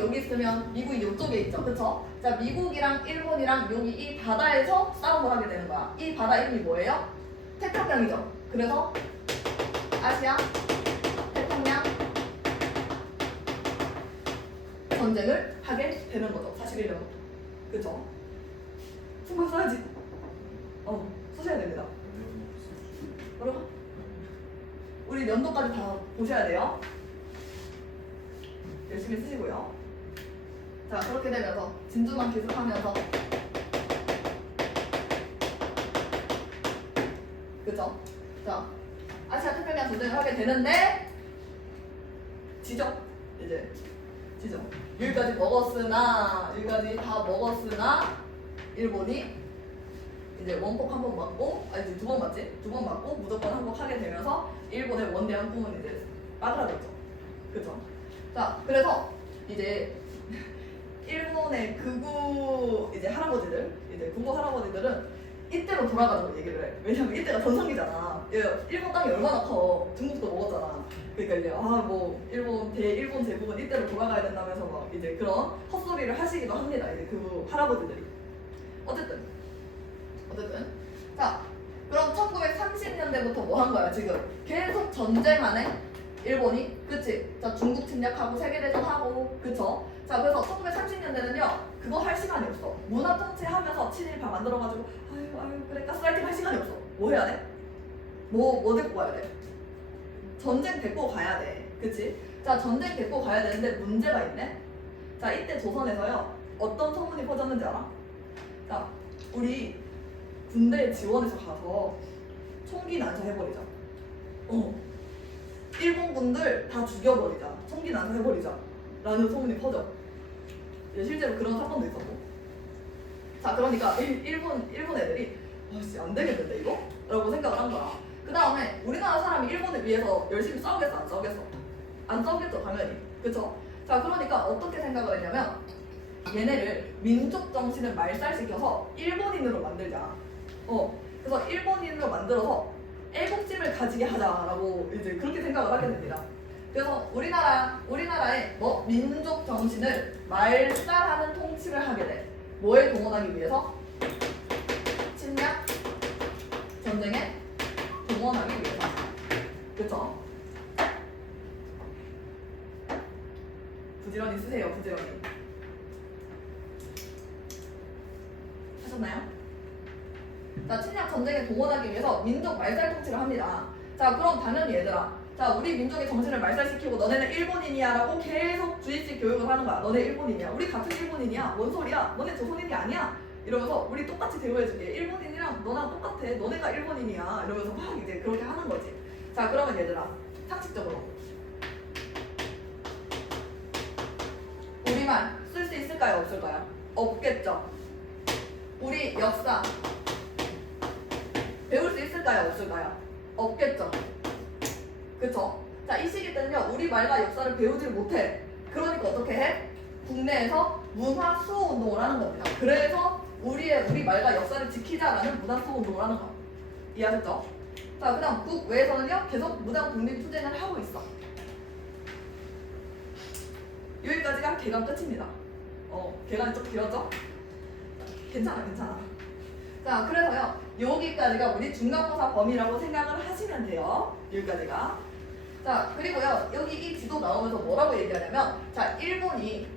여기 있으면 미국이 이쪽에 있죠. 그쵸? 자, 미국이랑 일본이랑 여기 이 바다에서 싸움을 하게 되는 거야. 이 바다 이름이 뭐예요? 태평양이죠. 그래서 아시아 태평양 전쟁을 하게 되는 거죠. 41년부터. 그쵸? 승부 써야지. 쓰셔야 됩니다. 여러분, 우리 연도까지 다 보셔야 돼요. 열심히 쓰시고요. 자, 그렇게 되면서 진주만 기술하면서 그죠? 자, 아시아 태평양 전쟁을 하게 되는데 지죠? 이제 지죠? 여기까지 다 먹었으나 일본이 이제 원폭 한 번 맞고 이제 두 번 맞지? 두 번 맞고 무조건 항복하게 되면서 일본의 원대한 꿈은 이제 빠그라졌죠. 그죠? 자, 그래서 이제 일본의 극우 이제 군부 할아버지들은 이때로 돌아가자고 얘기를 해. 왜냐면 이때가 전성기잖아. 일본 땅이 얼마나 커. 중국도 먹었잖아. 그러니까 이제 일본 제국은 이때로 돌아가야 된다면서 막 이제 그런 헛소리를 하시기도 합니다. 이제 극우 할아버지들이. 어쨌든 자, 그럼 1930년대부터 뭐 한 거야 지금? 계속 전쟁하네 일본이. 그치? 자, 중국 침략하고 세계대전 하고. 그쵸? 자, 그래서 1930년대는요 그거 할 시간이 없어. 문화 통치하면서 친일파 만들어가지고 아유 그래 가스라이팅 할 시간이 없어. 뭐 해야 돼? 뭐 데리고 가야 돼? 전쟁 데리고 가야 돼. 그치? 자, 전쟁 데리고 가야 되는데 문제가 있네. 자, 이때 조선에서요 어떤 소문이 퍼졌는지 알아? 자, 우리 군대에 지원해서 가서 총기 난사해버리자. 일본 군들 다 죽여버리자. 총기 난사해버리자. 라는 소문이 퍼져. 실제로 그런 사건도 있었고. 자, 그러니까 일본 애들이 아씨 안 되겠는데 이거? 라고 생각을 한 거야. 그 다음에 우리나라 사람이 일본을 위해서 열심히 싸우겠어? 안 싸우겠어? 안 싸우겠죠, 당연히. 그쵸? 자, 그러니까 어떻게 생각을 했냐면 얘네를 민족 정신을 말살시켜서 일본인으로 만들자. 그래서 일본인으로 만들어서 애국심을 가지게 하자라고 이제 그렇게 생각을 하게 됩니다. 그래서 우리나라의 민족 정신을 말살하는 통치를 하게 돼. 뭐에 동원하기 위해서? 침략 전쟁에 동원하기 위해서. 그쵸? 부지런히 쓰세요, 부지런히. 하셨나요? 자, 침략 전쟁에 동원하기 위해서 민족 말살 통치를 합니다. 자, 그럼 당연히 얘들아, 자, 우리 민족의 정신을 말살시키고 너네는 일본인이야 라고 계속 주입식 교육을 하는 거야. 너네 일본인이야. 우리 같은 일본인이야. 뭔 소리야? 너네 조선인이 아니야. 이러면서 우리 똑같이 대우해줄게. 일본인이랑 너랑 똑같아. 너네가 일본인이야. 이러면서 막 이제 그렇게 하는 거지. 자, 그러면 얘들아, 상식적으로 우리말 쓸 수 있을까요? 없을까요? 없겠죠. 우리 역사 배울 수 있을까요? 없을까요? 없겠죠. 그쵸? 자, 이 시기 때는요, 우리 말과 역사를 배우질 못해. 그러니까 어떻게 해? 국내에서 문화 수호 운동을 하는 겁니다. 그래서 우리 말과 역사를 지키자라는 문화 수호 운동을 하는 거. 이해하셨죠? 자, 그 다음 국외에서는요, 계속 무당 독립 투쟁을 하고 있어. 여기까지가 개강 끝입니다. 개강이 좀 길었죠? 괜찮아. 자, 그래서요, 여기까지가 우리 중간고사 범위라고 생각을 하시면 돼요. 여기까지가. 자, 그리고요, 여기 이 지도 나오면서 뭐라고 얘기하냐면, 자, 일본이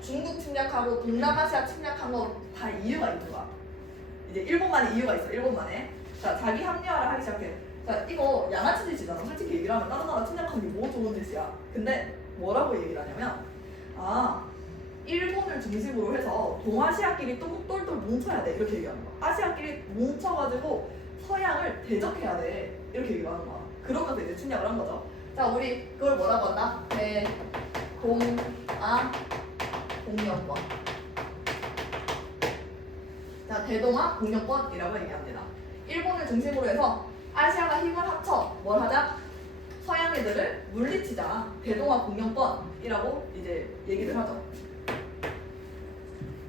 중국 침략하고 동남아시아 침략한 거 다 이유가 있는 거야. 이제 일본만의 이유가 있어, 일본만의. 자, 자기 합리화를 하기 시작해. 자, 이거 양아치 짓이잖아. 솔직히 얘기를 하면 다른 나라 침략하는 게 뭐 좋은 짓이야. 근데 뭐라고 얘기를 하냐면, 일본을 중심으로 해서 동아시아끼리 또 똘똘 뭉쳐야 돼. 이렇게 얘기하는 거야. 아시아끼리 뭉쳐가지고 서양을 대적해야 돼. 이렇게 얘기를 하는 거야. 그러면서 이제 침략을 한 거죠. 자, 우리 그걸 뭐라고 한다? 대동아 공영권. 자, 대동아 공영권이라고 얘기합니다. 일본을 중심으로 해서 아시아가 힘을 합쳐 뭘 하자? 서양 애들을 물리치자. 대동아 공영권이라고 이제 얘기를 하죠.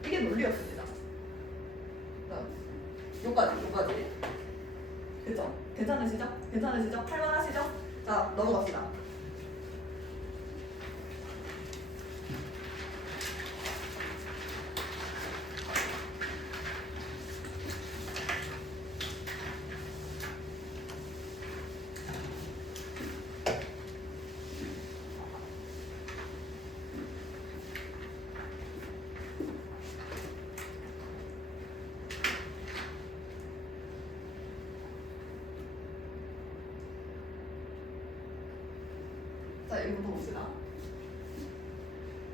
이게 논리였습니다. 자, 요까지. 그쵸? 괜찮으시죠? 할만하시죠? 자, 넘어갑시다. 자, 이거부터 봅시다.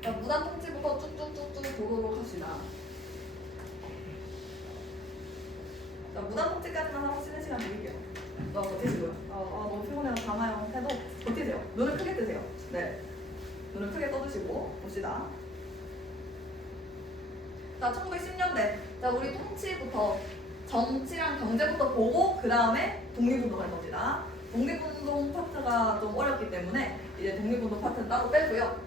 자, 무단 통치부터 쭉쭉쭉쭉 보도록 합시다. 자, 무단 통치까지만 하고 쉬는 시간 드릴게요. 버티시고요. 너무 피곤해요. 강아요. 해도 버티세요. 눈을 크게 뜨세요. 네. 눈을 크게 떠주시고 봅시다. 자, 1910년대. 자, 우리 통치부터 정치랑 경제부터 보고 그 다음에 독립운동할 겁니다. 독립운동 파트가 좀 어렵기 때문에 이제 독립운동 파트는 따로 빼고요.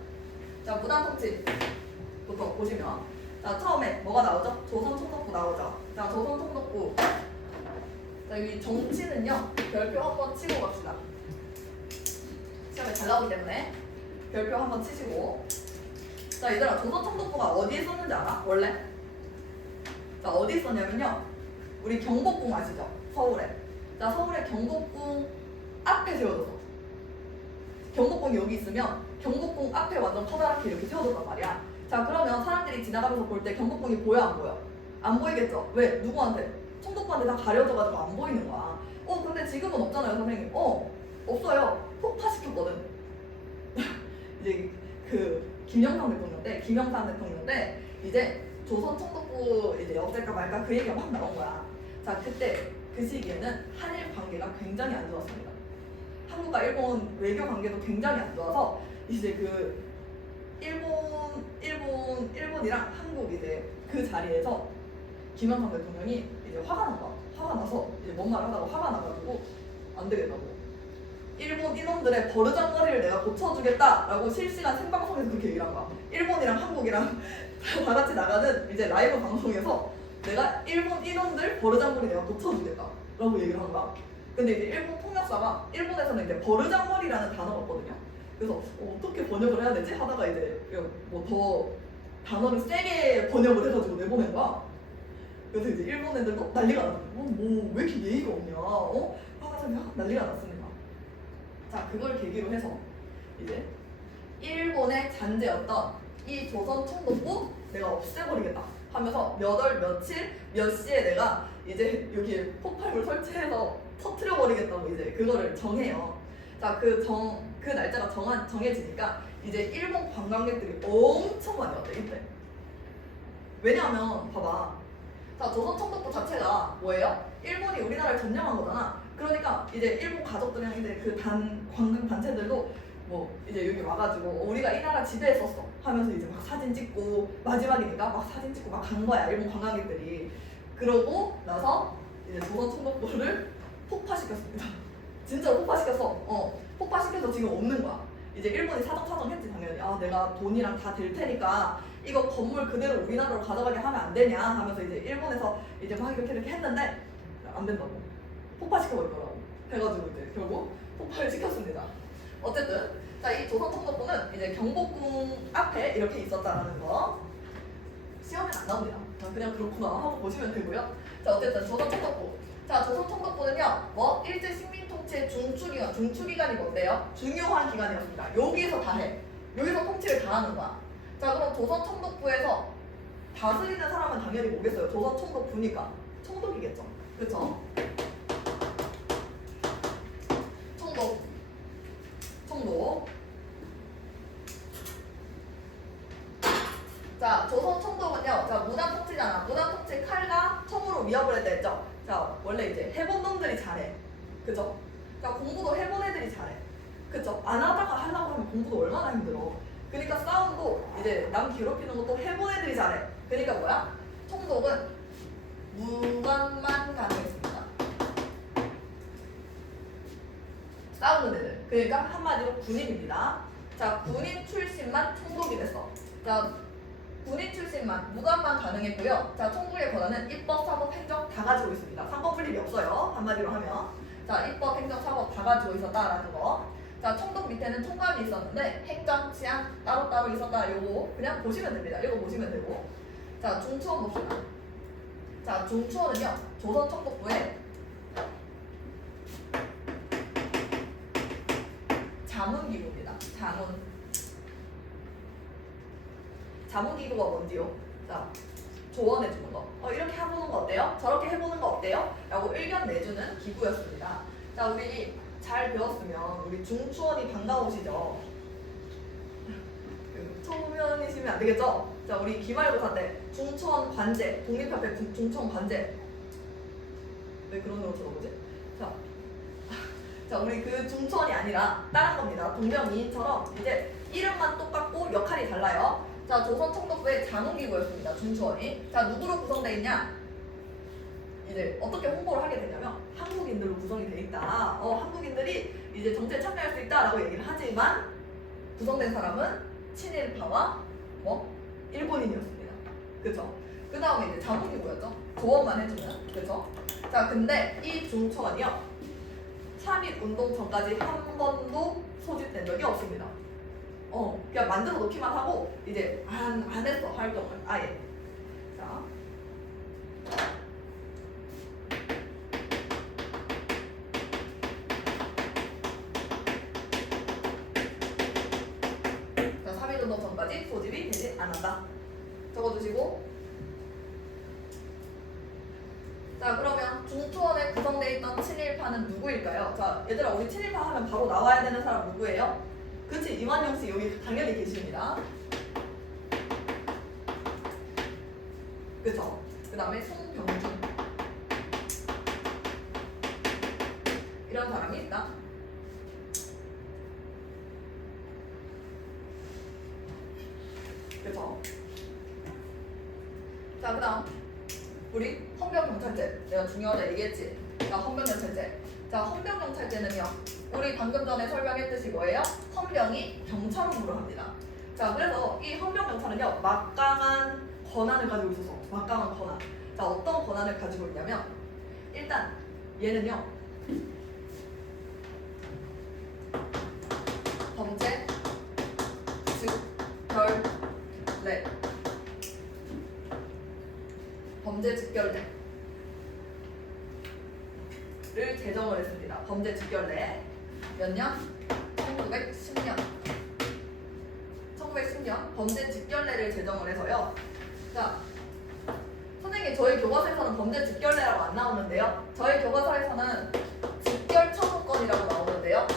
자, 무단통치부터 보시면, 자, 처음에 뭐가 나오죠? 조선총독부 나오죠. 자, 조선총독부. 자, 여기 정치는요, 별표 한번 치고 갑시다. 시험에 잘 나오기 때문에 별표 한번 치시고. 자, 얘들아, 조선총독부가 어디에 있었는지 알아? 원래? 자, 어디 있었냐면요, 우리 경복궁 아시죠? 서울에. 자, 서울에 경복궁 앞에 세워졌어. 경복궁이 여기 있으면 경복궁 앞에 완전 커다랗게 이렇게 세워졌단 말이야. 자, 그러면 사람들이 지나가면서 볼 때 경복궁이 보여, 안 보여? 안 보이겠죠? 왜? 누구한테? 총독부한테 다 가려져가지고 안 보이는 거야. 근데 지금은 없잖아요, 선생님. 없어요. 폭파시켰거든. 이제 김영삼 대통령 때 이제 조선 총독부 이제 없앨까 말까 그 얘기가 막 나온 거야. 자, 그때 그 시기에는 한일 관계가 굉장히 안 좋았습니다. 한국과 일본 외교 관계도 굉장히 안 좋아서 이제 그 일본이랑 한국 이제 그 자리에서 김영삼 대통령이 이제 화가 난 거야. 화가 나서 이제 뭔 말을 하다가 화가 나가지고 안 되겠다고. 일본 인원들의 버르장머리를 내가 고쳐주겠다라고 실시간 생방송에서 그렇게 얘기를 한 거야. 일본이랑 한국이랑 다 같이 나가는 이제 라이브 방송에서 내가 일본 인원들 버르장머리 내가 고쳐주겠다라고 얘기를 한 거야. 근데 이제 일본 통역사가 일본에서는 이제 버르장머리라는 단어가 없거든요. 그래서 어떻게 번역을 해야 되지? 하다가 이제 뭐 더 단어를 세게 번역을 해가지고 내보낸 거야. 그래서 이제 일본 애들도 난리가 났어. 왜 이렇게 예의가 없냐? 화가 난리가 났습니다. 자, 그걸 계기로 해서 이제 일본의 잔재였던 이 조선 총독부 내가 없애버리겠다 하면서 몇 월 며칠 몇 시에 내가 이제 여기에 폭발물 설치해서 터트려버리겠다고 이제 그거를 정해요. 자, 그 날짜가 정해지니까 이제 일본 관광객들이 엄청 많이 왔대 이때. 왜냐하면 봐봐. 자, 조선 총독부 자체가 뭐예요? 일본이 우리나라를 점령한 거잖아. 그러니까 이제 일본 가족들이랑 이제 그 관광 단체들도 뭐 이제 여기 와가지고 우리가 이 나라 지배했었어 하면서 이제 막 사진 찍고 마지막이니까 막 사진 찍고 막 간 거야 일본 관광객들이. 그러고 나서 이제 조선 총독부를 폭파시켰습니다. 진짜로 폭파시켰어. 폭파시켜서 지금 없는 거야. 이제 일본이 사정사정했지 당연히. 아, 내가 돈이랑 다 될 테니까 이거 건물 그대로 우리나라로 가져가게 하면 안 되냐 하면서 이제 일본에서 이제 막 이렇게 했는데 안 된다고. 폭파시켜버리더라고. 해가지고 이제 결국 폭파를 시켰습니다. 어쨌든 자, 이 조선 총독부는 이제 경복궁 앞에 이렇게 있었다라는 거 시험에 안 나옵니다. 그냥 그렇구나 하고 보시면 되고요. 자, 어쨌든 조선 총독부. 자, 조선 총독부는요, 뭐 일제 식민 통치의 중추기간이 뭔데요? 중요한 기간이었습니다. 여기서 다 해. 여기서 통치를 다 하는 거야. 자, 그럼 조선 총독부에서 다스리는 사람은 당연히 뭐겠어요? 조선 총독부니까 총독이겠죠. 그렇죠? 총독. 자, 조선 총독은요, 자, 무장 통치잖아. 무장 통치 칼과 총으로 위협을 했다 했죠. 자, 원래 이제 해본 놈들이 잘해. 그죠? 자, 공부도 해본 애들이 잘해. 그죠? 안 하다가 하려고 하면 공부도 얼마나 힘들어. 그러니까 싸움도 이제 남 괴롭히는 것도 해본 애들이 잘해. 그러니까 뭐야? 총독은 무관만 가능했습니다. 싸우는 애들. 그러니까 한마디로 군인입니다. 자, 군인 출신만 총독이 됐어. 자, 군인 출신만, 무관만 가능했고요. 자, 총독의 권한은 입법, 사법, 행정 다 가지고 있습니다. 상권 분립이 없어요. 한마디로 하면. 자, 입법, 행정, 사법 다 가지고 있었다라는 거. 자, 총독 밑에는 총감이 있었는데 행정, 치안 따로따로 있었다. 요거 그냥 보시면 됩니다. 이거 보시면 되고. 자, 중추원 봅시다. 자, 중추원은요, 조선 총독부의 자문기구입니다. 자문기구가 뭔지요? 자, 조언해주는 거. 이렇게 해보는 거 어때요? 저렇게 해보는 거 어때요? 라고 의견 내주는 기구였습니다. 자, 우리 잘 배웠으면 우리 중추원이 반가우시죠? 초면이시면 안 되겠죠? 자, 우리 기말고사 때 중추원 관제, 독립협회 중추원 관제. 왜 그런 거 쳐다보지? 자, 우리 그 중추원이 아니라 다른 겁니다. 동명이인처럼 이제 이름만 똑같고 역할이 달라요. 자, 조선 총독부의 자문기구였습니다. 중추원이. 자, 누구로 구성되어 있냐? 이제 어떻게 홍보를 하게 되냐면 한국인들로 구성이 돼 있다. 한국인들이 이제 정치에 참여할 수 있다라고 얘기를 하지만 구성된 사람은 친일파와 뭐 일본인이었습니다. 그렇죠? 그 다음에 이제 자문기구였죠. 조언만 해주는. 그렇죠? 자, 근데 이 중추원이요, 3.1 운동 전까지 한 번도 소집된 적이 없습니다. 그냥 만들어 놓기만 하고 이제 안 했어 활동을 아예. 자, 자, 3.1 운동 전까지 소집이 되지 않았다. 적어두시고. 자, 그러면 중추원에 구성되어 있던 친일파는 누구일까요? 자, 얘들아, 우리 친일파 하면 바로 나와야 되는 사람 누구예요? 그치, 이완용 씨 여기 당연히 계십니다. 그쵸? 그 다음에 송병준. 이런 사람이 있다. 그쵸? 자, 그 다음 우리 헌병경찰제, 내가 중요하다 얘기했지. 자, 헌병경찰제. 자, 헌병경찰제는요, 우리 방금 전에 설명했듯이 뭐예요? 헌병이 경찰업무를 합니다. 자, 그래서 이 헌병경찰은요, 막강한 권한을 가지고 있어서, 막강한 권한. 자, 어떤 권한을 가지고 있냐면, 일단 얘는요, 범죄, 즉결례, 범죄 즉결례를 제정을 했습니다. 범죄 즉결례 몇 년? 1910년. 1910년 범죄 즉결례를 제정을 해서요. 자, 선생님 저희 교과서에서는 범죄 즉결례라고 안 나오는데요. 저희 교과서에서는 즉결 처분권이라고 나오는데요.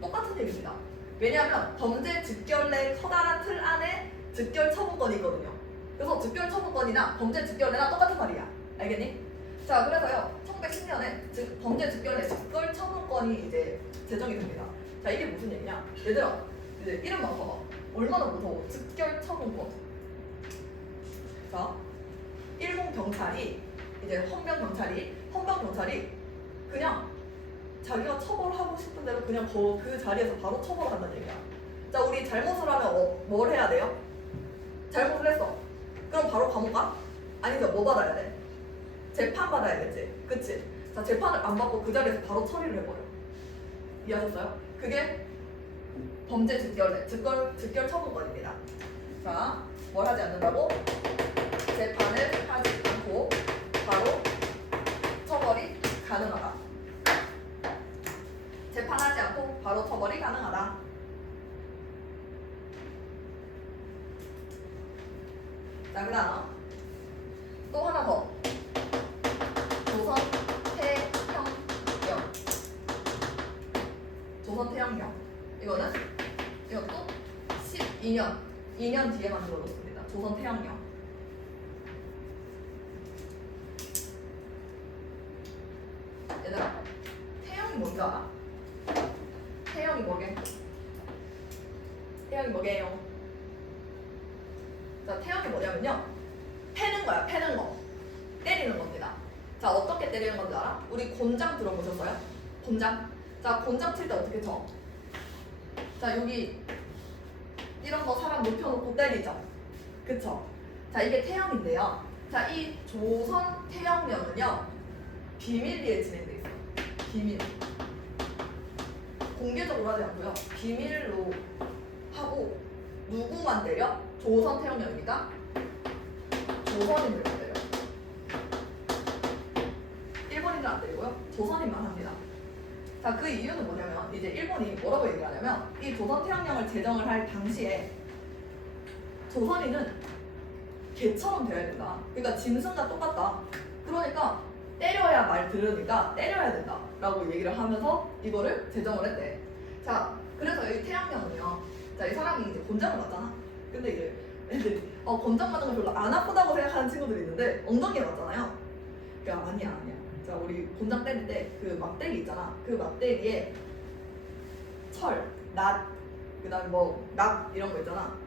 똑같은 얘기입니다. 왜냐하면 범죄 즉결례 커다란 틀 안에 즉결 처분권이 있거든요. 그래서 즉결 처분권이나 범죄 즉결례나 똑같은 말이야. 알겠니? 자, 그래서요 1910년에 범죄 즉결례 즉결 처분권이 이제 제정이 됩니다. 자, 이게 무슨 얘기냐? 얘들아, 이제 이름만 봐봐. 얼마나 무서워. 즉결 처분권. 자, 일본 경찰이 이제 헌병경찰이 그냥 자기가 처벌하고 싶은 대로 그냥 그 자리에서 바로 처벌한다는 얘기야. 자, 우리 잘못을 하면 뭘 해야 돼요? 잘못을 했어. 그럼 바로 감옥 가? 아니죠. 뭐 받아야 돼? 재판 받아야겠지. 그치? 자, 재판을 안 받고 그 자리에서 바로 처리를 해버려. 이해하셨어요? 그게 범죄 즉결례, 즉결 처분권입니다. 자, 뭘 하지 않는다고? 재판을 하지 않고 바로 처벌이 가능하다. 재판하지 않고 바로 처벌이 가능하다. 자, 그 다음 또 하나 더. 조선태형령. 이것도 2년 뒤에 만들어졌습니다. 조선태형령. 얘들아, 태형이 뭔지 알아? 태형이 뭐게요? 자, 태형이 뭐냐면요, 패는 거야. 패는 거. 때리는 겁니다. 자, 어떻게 때리는 건지 알아? 우리 곤장 들어보셨어요? 곤장? 자, 곤장 칠 때 어떻게 쳐? 자, 여기 이런 거 사람 눕혀놓고 때리죠? 그쵸? 자, 이게 태형인데요. 자, 이 조선 태형령은요, 비밀리에 진행돼 있어요. 비밀. 공개적으로 하지 않고요. 비밀로 하고, 누구만 때려? 조선 태형령이니까 조선인들만 때려요. 일본인들 안 때리고요. 조선인만 합니다. 자, 그 이유는 뭐냐면, 이제 일본이 뭐라고 얘기를 하냐면, 이 조선 태형령을 제정을 할 당시에 조선인은 개처럼 돼야 된다. 그러니까 짐승과 똑같다. 그러니까 때려야 말 들으니까 때려야 된다 라고 얘기를 하면서 이거를 제정을 했대. 자, 그래서 이 태형령은요, 자, 이 사람이 이제 곤장을 맞잖아. 근데 이제 애들이 곤장 맞은 거 별로 안 아프다고 생각하는 친구들이 있는데 엉덩이에 맞잖아요. 그러니까 아니야. 자, 우리 곤장 때릴 때 그 막대기 있잖아. 그 막대기에 철, 낫, 그 다음에 낙 이런 거 있잖아.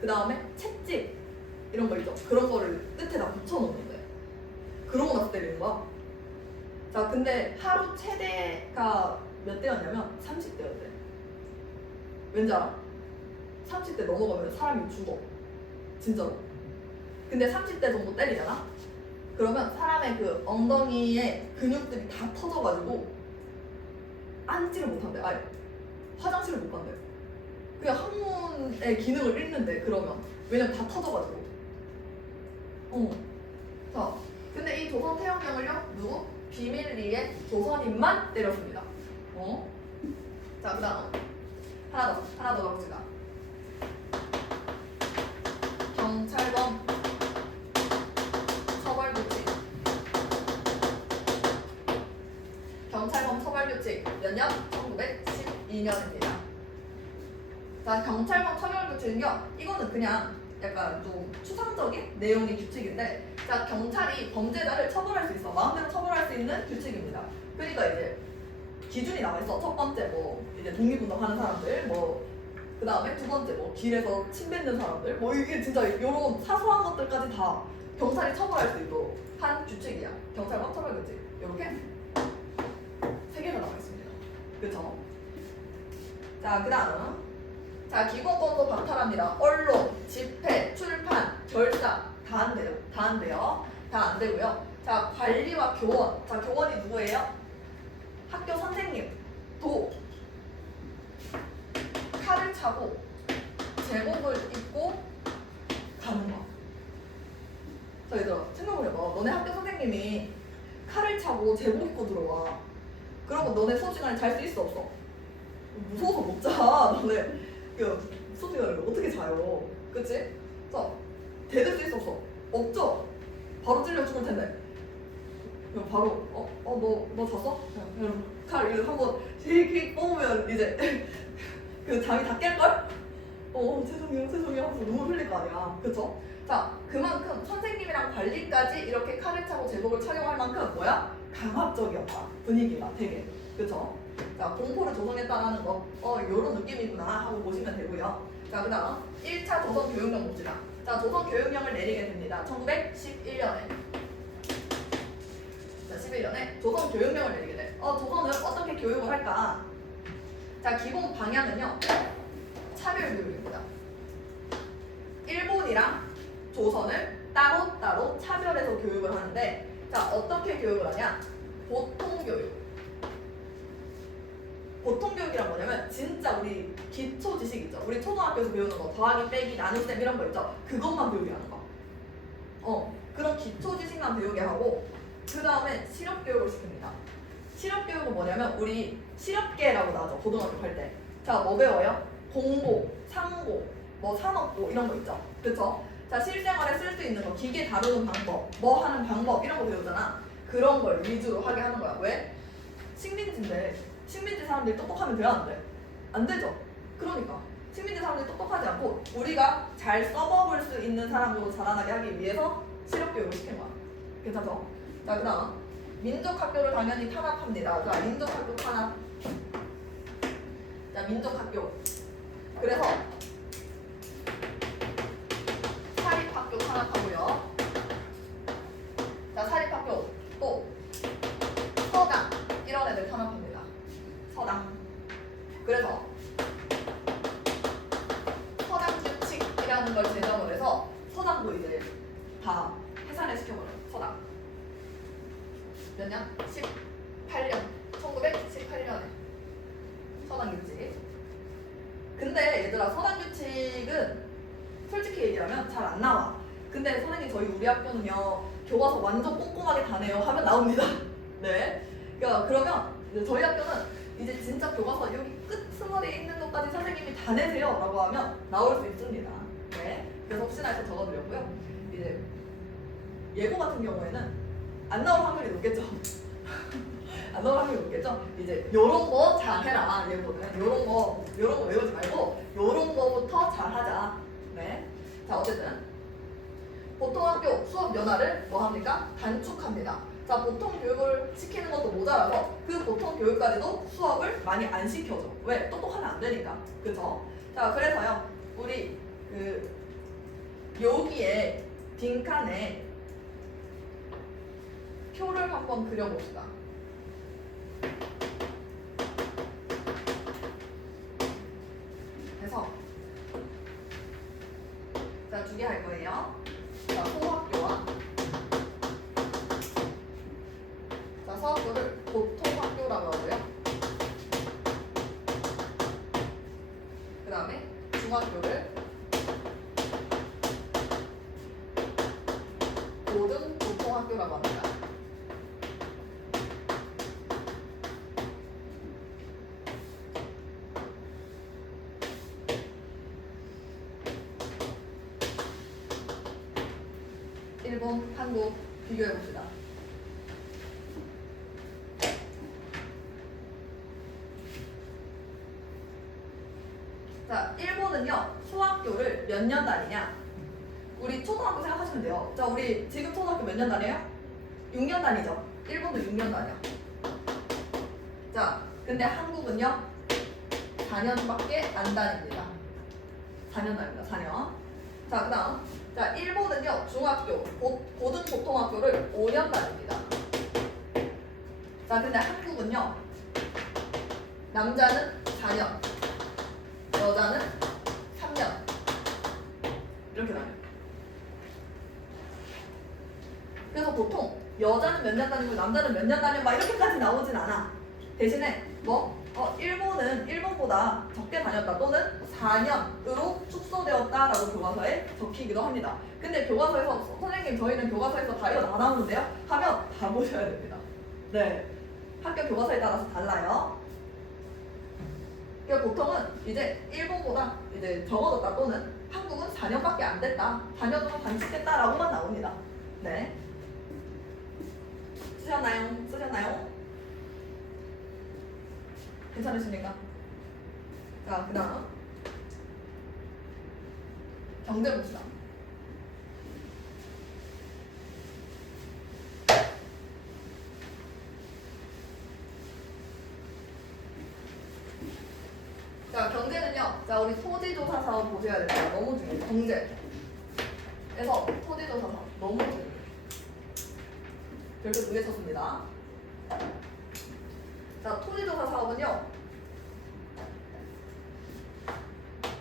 그 다음에 채찍 이런 거 있죠. 그런 거를 끝에다 붙여놓는 거야. 그러고 나서 때리는 거야. 자, 근데 하루 최대가 몇 대였냐면 30대였대. 왠지 알아? 30대 넘어가면 사람이 죽어. 진짜로. 근데 30대 정도 때리잖아? 그러면 사람의 그 엉덩이에 근육들이 다 터져가지고 앉지를 못한대. 아예 화장실을 못 간대. 그냥 항문의 기능을 잃는데. 그러면 왜냐면 다 터져가지고. 자, 근데 이 조선 태형령을요, 누구? 비밀리에 조선인만 때렸습니다. 자, 그 다음 하나 더 가봅시다. 경찰범 처벌규칙. 경찰범 처벌규칙 몇 년? 1912년입니다. 자, 경찰범 처벌규칙은요, 이거는 그냥 약간 좀 추상적인 내용의 규칙인데, 자, 경찰이 범죄자를 처벌할 수 있어. 마음대로 처벌할 수 있는 규칙입니다. 그러니까 이제 기준이 나와 있어. 첫 번째 뭐 이제 독립운동하는 사람들, 뭐 그 다음에 두 번째 뭐 길에서 침 뱉는 사람들, 뭐 이게 진짜 이런 사소한 것들까지 다 경찰이 처벌할 수 있도록 한 규칙이야. 경찰관 처벌 규칙. 이렇게 세 개가 나와 있습니다. 그렇죠? 자, 그 다음 자, 기본권도 박탈합니다. 언론, 집회, 출판, 결사 다 안 돼요. 다 안 돼요. 다 안 되고요. 자, 관리와 교원. 자, 교원이 누구예요? 학교 선생님. 도. 칼을 차고 제복을 입고 가는 거. 자, 얘들아 생각해봐. 너네 학교 선생님이 칼을 차고 제복 입고 들어와. 그러면 너네 수업 시간에 잘 수 있어 없어? 무서워서 못 자. 너네 수업 시간에 어떻게 자요? 그치? 자, 대들 수 있어 없어? 없죠? 바로 찔려 죽을 텐데. 그럼 바로 너 잤어? 그냥 칼 이렇게 한번 휙휙 뽑으면 이제 그 잠이 다 깰걸? 죄송해요 하면서 눈물 흘릴 거 아니야. 그쵸? 자, 그만큼 선생님이랑 관리까지 이렇게 칼을 차고 제복을 착용할 만큼 뭐야? 강압적이었다. 분위기가 되게. 그쵸? 자, 공포를 조성했다라는 거 요런 느낌이구나 하고 보시면 되고요. 자, 그 다음 1차 조선교육령 봅시다. 자, 조선교육령을 내리게 됩니다. 1911년에. 자, 11년에 조선교육령을 내리게 돼. 조선은 어떻게 교육을 할까? 자, 기본 방향은요. 차별교육입니다. 일본이랑 조선을 따로따로 차별해서 교육을 하는데, 자, 어떻게 교육을 하냐? 보통교육. 보통교육이란 뭐냐면 진짜 우리 기초 지식 있죠? 우리 초등학교에서 배우는 거 더하기, 빼기, 나눗셈 이런 거 있죠? 그것만 배우게 하는 거. 그런 기초 지식만 배우게 하고 그 다음에 실업교육을 시킵니다. 실업교육은 뭐냐면 우리 실업계라고 나죠, 고등학교 갈 때. 자, 뭐 배워요? 공고, 상고, 뭐 산업고 이런 거 있죠. 그쵸? 자, 실생활에 쓸 수 있는 거, 기계 다루는 방법, 뭐 하는 방법 이런 거 배우잖아. 그런 걸 위주로 하게 하는 거야. 왜? 식민지인데 식민지 사람들이 똑똑하면 돼야 안 돼? 안 되죠. 그러니까 식민지 사람들이 똑똑하지 않고 우리가 잘 써먹을 수 있는 사람으로 자라나게 하기 위해서 실업교육을 시킨 거야. 괜찮죠? 자, 그 다음 민족학교를 당연히 탄압합니다. 자, 민족학교 탄압. 자, 민족학교. 그래서 사립학교 탄압하고요. 자, 사립학교 또 서당 이런 애들 탄압합니다. 서당. 그래서 서당 규칙이라는 걸 제정을 해서 서당도 이제 다 해산을 시켜버려요. 서당. 몇 년? 18년. 1918년에 서당 규칙. 근데 얘들아, 서당 규칙은 솔직히 얘기하면 잘 안 나와. 근데 선생님 우리 학교는요 교과서 완전 꼼꼼하게 다 내요 하면 나옵니다. 네. 그러면 이제 저희 학교는 이제 진짜 교과서 여기 끝머리에 있는 것까지 선생님이 다 내세요 라고 하면 나올 수 있습니다. 네. 그래서 혹시나 해서 적어드렸고요. 이제 예고 같은 경우에는 안 나올 확률이 높겠죠. 안 나올 확률이 높겠죠. 이제 요런 거 잘 해라. 예고는 요런 거 외우지 말고 요런 거부터 잘 하자. 네. 자, 어쨌든 보통 학교 수업 연화를 뭐 합니까? 단축합니다. 자, 보통 교육을 시키는 것도 모자라서 그 보통 교육까지도 수업을 많이 안 시켜줘. 왜? 똑똑하면 안 되니까. 그쵸? 자, 그래서요 우리 여기에 빈칸에 표를 한번 그려봅시다. 그래서 자, 2개 할 거예요. 자, 소학교와 자, 서학교를 보통학교라고 하고요. 그 다음에 중학교를 고등보통학교라고 합니다. 일본, 한국 비교해봅시다. 자, 일본은요 수학교를 몇 년 다니냐? 우리 초등학교 생각하시면 돼요. 자, 우리 지금 초등학교 몇 년 다녀요? 6년 다니죠. 일본도 6년 다녀. 자, 근데 한국은요? 4년밖에 안 다닙니다. 4년 다닙니다. 4년. 자, 그 다음. 자, 일본은요, 중학교, 고등보통학교를 5년 다닙니다. 자, 근데 한국은요, 남자는 4년, 여자는 3년. 이렇게 다녀요. 그래서 보통 여자는 몇 년 다니고 남자는 몇 년 다니고 막 이렇게까지 나오진 않아. 대신에 뭐? 일본은 일본보다 적게 다녔다 또는 4년으로 축소되었다라고 교과서에 적히기도 합니다. 근데 교과서에서 선생님 저희는 교과서에서 다 이거 다 나오는데요? 하면 다 보셔야 됩니다. 네, 학교 교과서에 따라서 달라요. 그러니까 보통은 이제 일본보다 이제 적어졌다 또는 한국은 4년밖에 안 됐다, 4년 동안 반칙했다라고만 나옵니다. 네. 쓰셨나요? 쓰셨나요? 괜찮으십니까? 자, 그 다음 경제 봅시다. 자, 경제는요. 자, 우리 토지조사 사업 보셔야 돼요. 너무 중요해요. 경제에서 토지조사 사업 너무 중요해요. 별표 2개 쳤습니다. 자, 토지조사 사업은요.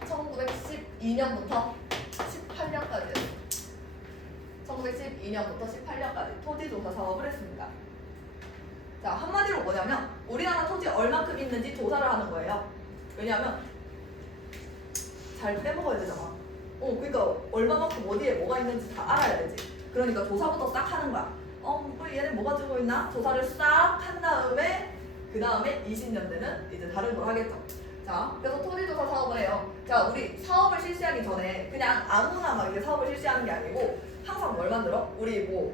1912년부터 18년까지예요. 1912년부터 18년까지 토지조사 사업을 했습니다. 자, 한마디로 뭐냐면 우리나라 토지 얼마큼 있는지 조사를 하는 거예요. 왜냐하면 잘 빼먹어야 되잖아. 그러니까 얼마만큼 어디에 뭐가 있는지 다 알아야 되지. 그러니까 조사부터 싹 하는 거야. 얘네 뭐가 들고 있나? 조사를 싹 한 다음에 그 다음에 20년 되는 이제 다른 걸 하겠죠. 자, 그래서 토지조사 사업을 해요. 자, 우리 사업을 실시하기 전에 그냥 아무나 막 이렇게 사업을 실시하는 게 아니고 항상 뭘 만들어? 우리 뭐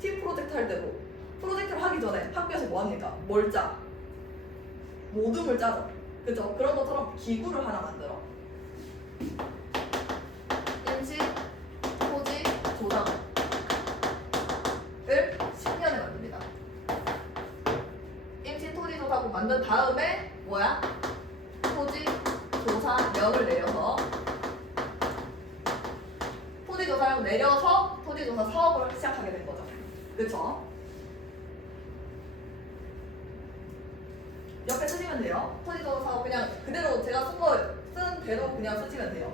팀 프로젝트 할 때도 프로젝트를 하기 전에 학교에서 뭐 합니까? 뭘 짜? 모둠을 짜죠. 그죠? 그런 것처럼 기구를 하나 만들어. 임시 토지 조사을 10년에 만듭니다. 임시 토지 조사국 만든 다음에 뭐야? 토지 조사령을 내려서 토지 조사령 내려서 토지 조사 사업을 시작하게 된 거죠. 그쵸? 옆에 쓰시면 돼요. 토지조사 사업 그냥 그대로 제가 쓴 대로 그냥 쓰시면 돼요.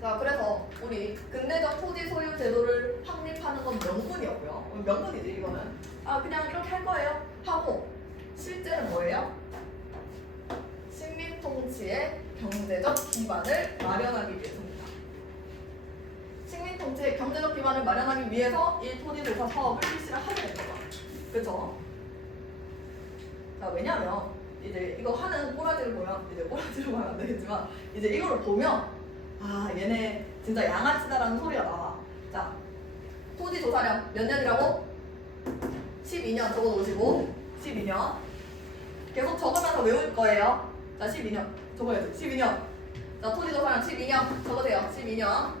자, 그래서 우리 근대적 토지 소유 제도를 확립하는 건 명분이었고요. 명분이지 이거는. 그냥 이렇게 할 거예요 하고 실제는 뭐예요? 식민 통치의 경제적 기반을 마련하기 위해서입니다. 식민 통치의 경제적 기반을 마련하기 위해서 이 토지조사 사업을 실시를 하게 된 거죠. 그렇죠? 자, 왜냐면 이제 이거 하는 꼬라지를 보면 이제 꼬라지로 말하면 안 되겠지만 이제 이거를 보면 얘네 진짜 양아치다라는 소리가 나와. 자, 토지조사령 몇 년이라고? 12년 적어놓으시고 12년 계속 적으면서 외울 거예요. 자, 12년 적어야죠. 12년. 자, 토지조사령 12년 적으세요. 12년.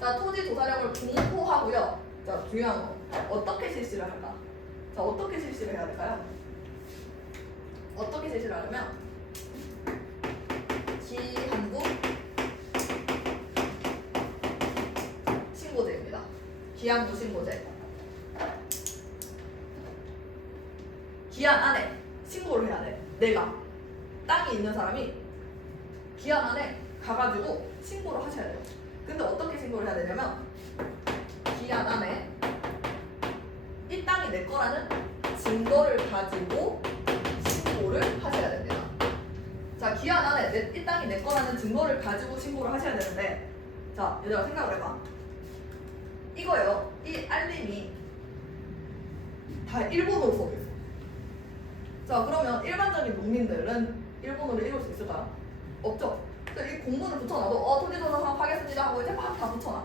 자, 토지조사령을 공포하고요. 자, 중요한 거. 어떻게 실시를 할까? 자, 어떻게 실시를 해야 될까요? 어떻게 실시를 하려면 기한부 신고제입니다. 기한부 신고제. 기한 안에 신고를 해야 돼. 내가 땅이 있는 사람이 기한 안에 가가지고 신고를 하셔야 돼요. 근데 어떻게 신고를 해야 되냐면 기한 안에 이 땅이 내 거라는 증거를 가지고 신고를 하셔야 됩니다. 자, 기한 안에 이 땅이 내 거라는 증거를 가지고 신고를 하셔야 되는데, 자, 얘들아 생각을 해봐. 이거요. 이 알림이 다 일본어로 써있어. 자, 그러면 일반적인 농민들은 일본어를 읽을 수 있을까요? 없죠. 이 공문을 붙여놔도 토지조사 사업 하겠습니다 하고 이제 막 다 붙여놔.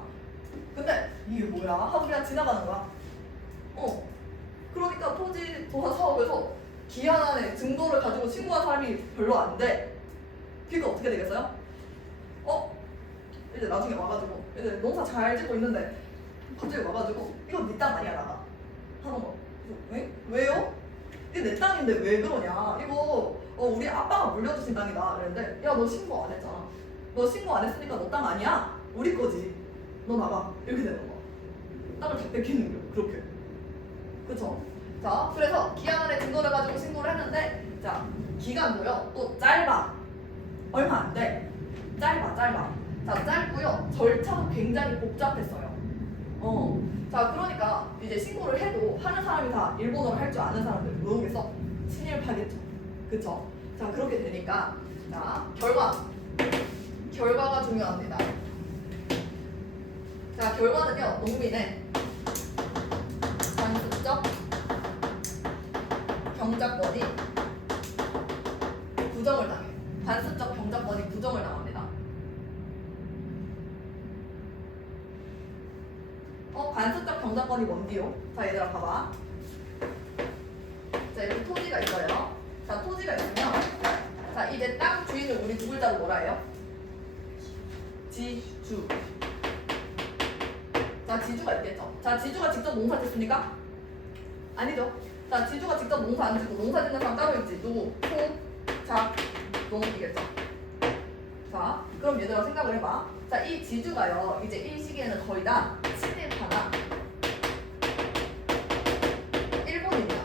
근데 이게 뭐야? 하고 그냥 지나가는 거야. 그러니까 토지조사 사업에서 기한 안에 증거를 가지고 신고한 사람이 별로 안 돼. 그러니까 어떻게 되겠어요? 이제 나중에 와가지고 이제 농사 잘 짓고 있는데 갑자기 와가지고 이거 네 땅 아니야 나가 하는 거. 왜? 왜요? 이게 내 땅인데 왜 그러냐? 이거 우리 아빠가 물려주신 땅이다. 그랬는데 야 너 신고 안 했잖아. 너 신고 안 했으니까 너 땅 아니야. 우리 거지. 너 나가. 이렇게 되는 거야. 땅을 다 뺏기는 거야. 그렇게. 그쵸? 자, 그래서 기한 안에 증거를 가지고 신고를 했는데 자, 기간도요 또 짧아. 얼마 안 돼. 짧아. 자, 짧고요. 절차도 굉장히 복잡했어요. 자, 그러니까 이제 신고를 해도 하는 사람이 다 일본어를 할 줄 아는 사람들 모르겠어. 친일파겠죠. 그쵸? 자, 그렇게 되니까 자, 결과가 중요합니다. 자, 결과는요. 농민의 관습적 경작권이 부정을 당해. 관습적 경작권이 부정을 당합니다. 관습적 경작권이 뭔데요? 자, 얘들아 봐봐. 자, 이렇게 토지가 있어요. 자, 토지가 있으면 자, 이제 땅 주인을 우리 두 글자로 뭐라 해요? 지주. 자, 지주가 있겠죠. 자, 지주가 직접 농사 짓습니까? 아니죠. 자, 지주가 직접 농사 안 짓고 농사 짓는 사람 따로 있지. 누구? 소, 자, 농이겠죠. 자, 그럼 얘들아 생각을 해봐. 자, 이 지주가요. 이제 이 시기에는 거의 다 친일파나 일본인이야.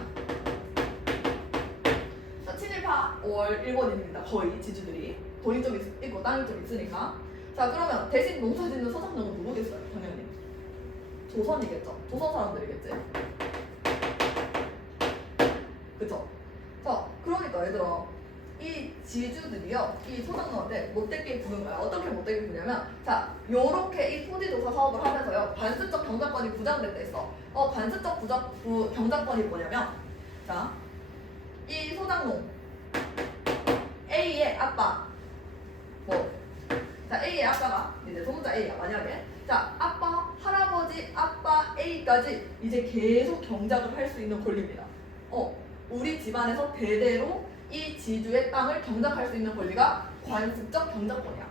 자, 친일파 월 일본인입니다. 거의 지주들이 돈이 좀 있고 땅이 좀 있으니까. 자, 그러면 대신 농사 짓는 서장농은 누구겠어요? 당연히 조선이겠죠. 조선 사람들이겠지. 그쵸? 자, 그러니까 얘들아 이 지주들이요 이 소장농한테 못되게 구는 거야. 어떻게 못되게 구냐면 자, 요렇게 이 토지조사 사업을 하면서요 관습적 경작권이 부정됐다 했어. 관습적 경작권이 뭐냐면 자, 이 소장농 A의 아빠 자, A의 아빠가 이제 소문자 A야 만약에 자, 아빠, 할아버지, 아빠 A까지 이제 계속 경작을 할 수 있는 권리입니다. 우리 집안에서 대대로 이 지주의 땅을 경작할 수 있는 권리가 관습적 경작권이야.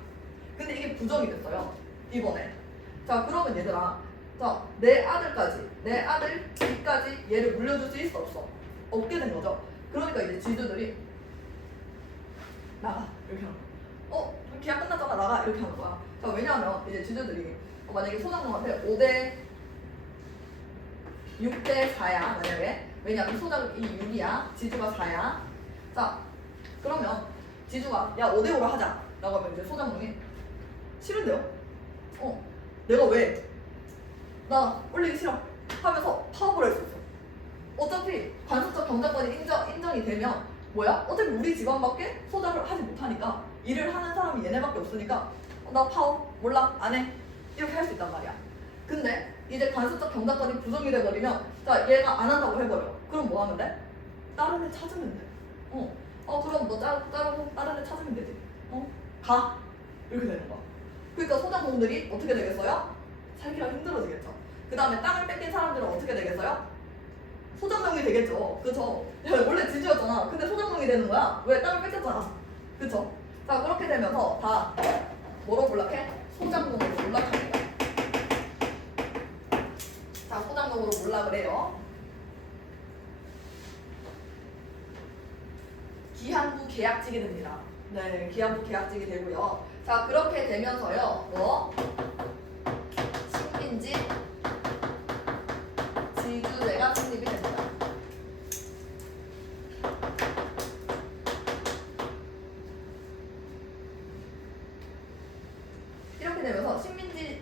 근데 이게 부정이 됐어요. 이번에. 자, 그러면 얘들아 자, 내 아들 B까지 얘를 물려줄 수 있어 없어? 없게 된 거죠. 그러니까 이제 지주들이 나가 이렇게 하는 거야. 계약 끝났잖아 나가 이렇게 하는 거야. 자, 왜냐하면 이제 지주들이 만약에 소장농한테 6대 4야 만약에. 왜냐면 소장이 6이야 지주가 4야. 자, 그러면 지주가 야 5대5로 하자 라고 하면 이제 소장농이 싫은데요? 내가 왜? 나 올리기 싫어 하면서 파업을 할 수 있어. 어차피 관습적 경작권이 인정이 되면 뭐야? 어차피 우리 집안밖에 소장을 하지 못하니까 일을 하는 사람이 얘네밖에 없으니까 나 파업 몰라 안 해 이렇게 할 수 있단 말이야. 근데 이제 관습적 경작권이 부정이 돼버리면 자, 얘가 안 한다고 해버려. 그럼 뭐 하면 돼? 다른 애 찾으면 돼. 그럼 뭐 자르고 다른 애 찾으면 되지. 가 이렇게 되는 거야. 그러니까 소장농들이 어떻게 되겠어요? 살기가 힘들어지겠죠. 그 다음에 땅을 뺏긴 사람들은 어떻게 되겠어요? 소장농이 되겠죠. 그쵸? 원래 지주였잖아. 근데 소장농이 되는 거야. 왜? 땅을 뺏겼잖아. 그쵸? 자, 그렇게 되면서 다 뭐로 몰락해? 소장농으로 몰락합니다. 자, 소장농으로 몰락을 해요. 기한부 계약직이 됩니다. 네, 기한부 계약직이 되고요. 자, 그렇게 되면서요. 식민지 지주제가 성립이 됩니다. 이렇게 되면서 식민지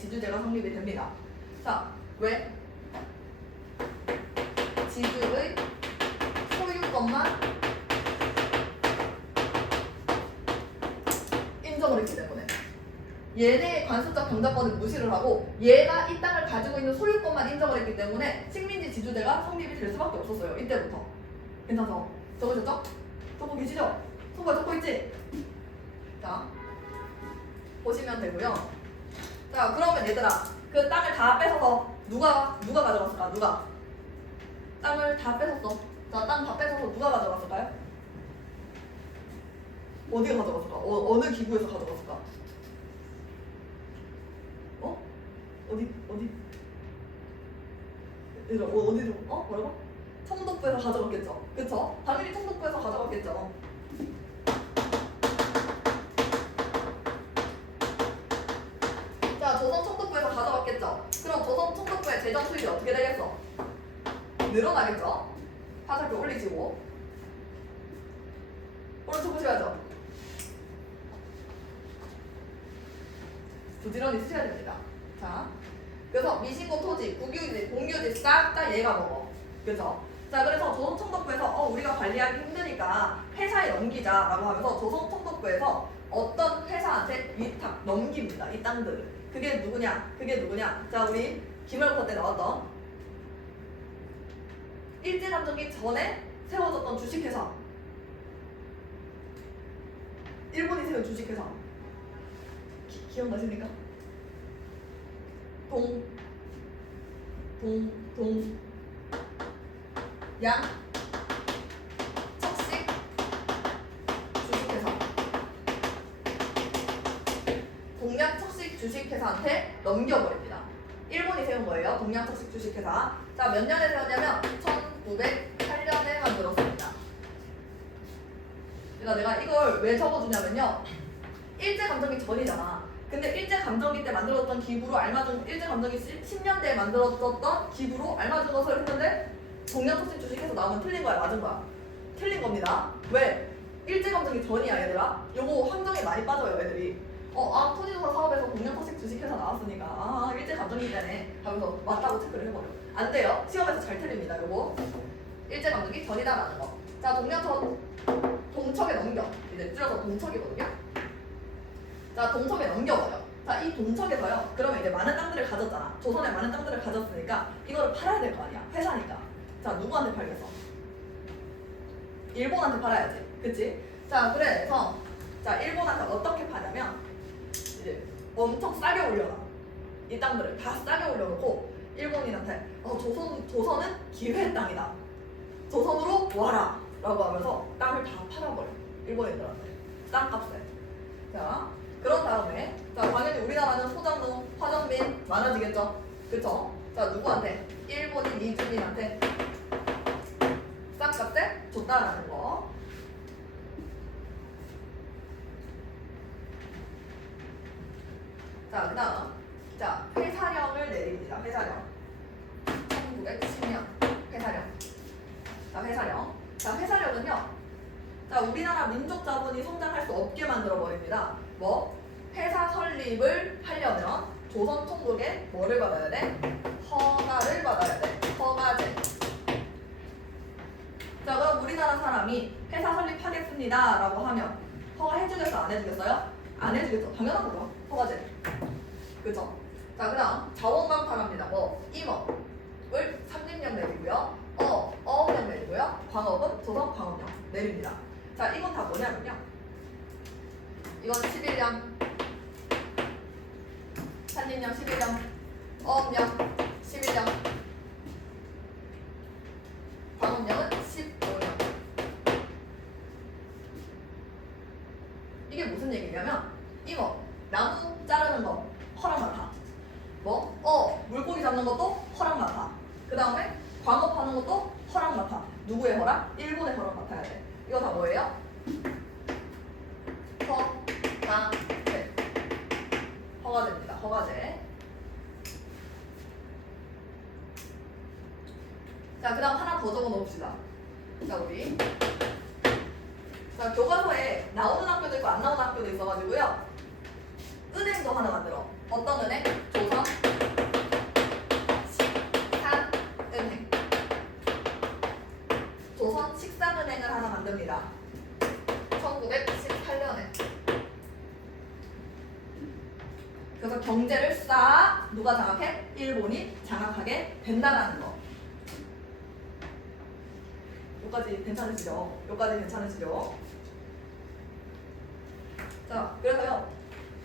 지주제가 성립이 됩니다. 자, 왜? 지주의 소유권만 인정을 했기 때문에 얘네의 관습적 경작권을 무시를 하고 얘가 이 땅을 가지고 있는 소유권만 인정을 했기 때문에 식민지 지주제가 성립이 될 수밖에 없었어요. 이때부터. 괜찮죠? 적으셨죠? 적고 계시죠? 손발 적고 있지? 자, 보시면 되고요. 자, 그러면 얘들아 그 땅을 다 뺏어서 누가 가져갔을까? 누가? 땅을 다 뺏었어. 자, 땅 다 뺏어서 누가 가져갔을까요? 어디가 가져갔을까? 어느 기구에서 가져갔을까? 어? 어디? 얘들아, 어디로? 뭐라고? 청독부에서 가져갔겠죠? 그쵸? 당연히 청독부에서 가져갔겠죠? 자, 조선 청독부에서 가져갔겠죠? 그럼 조선 청독부의 재정 수입이 어떻게 되겠어? 늘어나겠죠? 화살표 올리시고 오른쪽 보셔야죠. 부지런히 쓰셔야 됩니다. 자, 그래서 미신고 토지, 국유지, 공유지 싹 다 얘가 먹어. 그죠? 자, 그래서 조선청독부에서 우리가 관리하기 힘드니까 회사에 넘기자라고 하면서 조선청독부에서 어떤 회사한테 위탁 넘깁니다. 이 땅들을. 그게 누구냐? 자, 우리 기말고사 때 나왔던 일제감정기 전에 세워졌던 주식회사. 일본이 세운 주식회사. 기억나십니까? 양 척식 주식회사. 동양 척식 주식회사한테 넘겨버립니다. 일본이 세운 거예요. 동양 척식 주식회사. 자, 몇 년에 세웠냐면 1908년에 만들었습니다. 그러니까 내가 이걸 왜 적어주냐면요. 일제감정기 전이잖아. 근데 일제감정기 때 만들었던 기구로 알맞은 일제감정기 10년대에 만들었던 기구로 알맞은 것을 했는데 동양토식 주식회사 나오면 틀린 거야, 맞은 거야? 틀린 겁니다. 왜? 일제감정기 전이야, 얘들아. 요거 함정에 많이 빠져요, 애들이. 토지조사 사업에서 동양토식 주식회사 나왔으니까 일제감정기 때네 하면서 맞다고 체크를 해버려. 안 돼요. 시험에서 잘 틀립니다, 요거. 일제감정기 전이다라는 거. 자, 동척에 넘겨. 이제 줄여서 동척이거든요. 자, 동척에 넘겨버려. 자, 이 동척에서요. 그러면 이제 많은 땅들을 가졌잖아. 조선에 많은 땅들을 가졌으니까 이거를 팔아야 될 거 아니야. 회사니까. 자, 누구한테 팔겠어? 일본한테 팔아야지. 그치? 자, 그래서 자, 일본한테 어떻게 파냐면 이제 엄청 싸게 올려놔. 이 땅들을 다 싸게 올려놓고 일본인한테 조선은 기회의 땅이다. 조선으로 와라. 라고 하면서 땅을 다 팔아버려. 일본인들한테. 땅값에. 자, 그런 다음에 자, 당연히 우리나라는 소장농, 화전민 많아지겠죠? 그쵸? 자, 누구한테? 일본인 이주민한테 싼값에 줬다라는 거. 자, 그 다음 자, 회사령을 내립니다. 회사령 1910년 회사령. 자, 회사령. 자, 회사령은요. 자, 우리나라 민족 자본이 성장할 수 없게 만들어 버립니다. 뭐? 회사 설립을 하려면 조선 총독에 뭐를 받아야 돼? 허가를 받아야 돼. 허가제. 자, 그럼 우리나라 사람이 회사 설립하겠습니다 라고 하면 허가 해주겠어? 안 해주겠어요? 안 해주겠죠. 당연한 거죠. 허가제. 그죠? 자, 그 다음 자원광탈합니다. 뭐? 임업을 삼림령 내리고요. 어업령 내리고요. 광업은 조선 광업령 내립니다. 자, 이건 다 뭐냐면요. 이건 11년, 산림령 11년, 어업령 11년, 광업령은 15년. 이게 무슨 얘기냐면 임업, 나무 자르는 거 허락 맡아. 뭐? 물고기 잡는 것도 허락 맡아. 그 다음에 광업하는 것도 허락 맡아. 누구의 허락? 일본의 허락 맡아야 돼. 이거 다 뭐예요? 허가제. 허가제입니다. 허가제. 자, 그 다음 하나 더 적어 놓읍시다. 자, 우리 자, 교과서에 나오는 학교도 있고 안 나오는 학교도 있어가지고요. 은행도 하나 만들어. 어떤 은행? 조선 식산은행. 조선 식산은행을 하나 만듭니다. 1918년에. 그래서 경제를 싹 누가 장악해? 일본이 장악하게 된다라는 거. 여기까지 괜찮으시죠? 여기까지 괜찮으시죠? 자, 그래서요.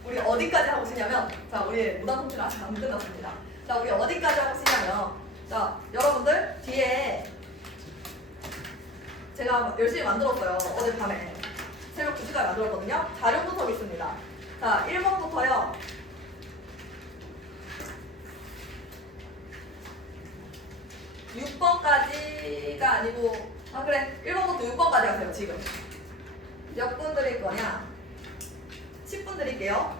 우리 어디까지 하고 싶냐면 자, 우리 무단 통치는 아직 안 끝났습니다. 자, 우리 어디까지 하고 싶냐면 자, 여러분들 뒤에 제가 열심히 만들었어요. 어젯밤에 새벽 2시까지 만들었거든요. 자료 분석이 있습니다. 자, 1번부터요. 6번까지가 아니고, 아 그래, 1번부터 6번까지 하세요. 지금 몇 분 드릴 거냐? 10분 드릴게요.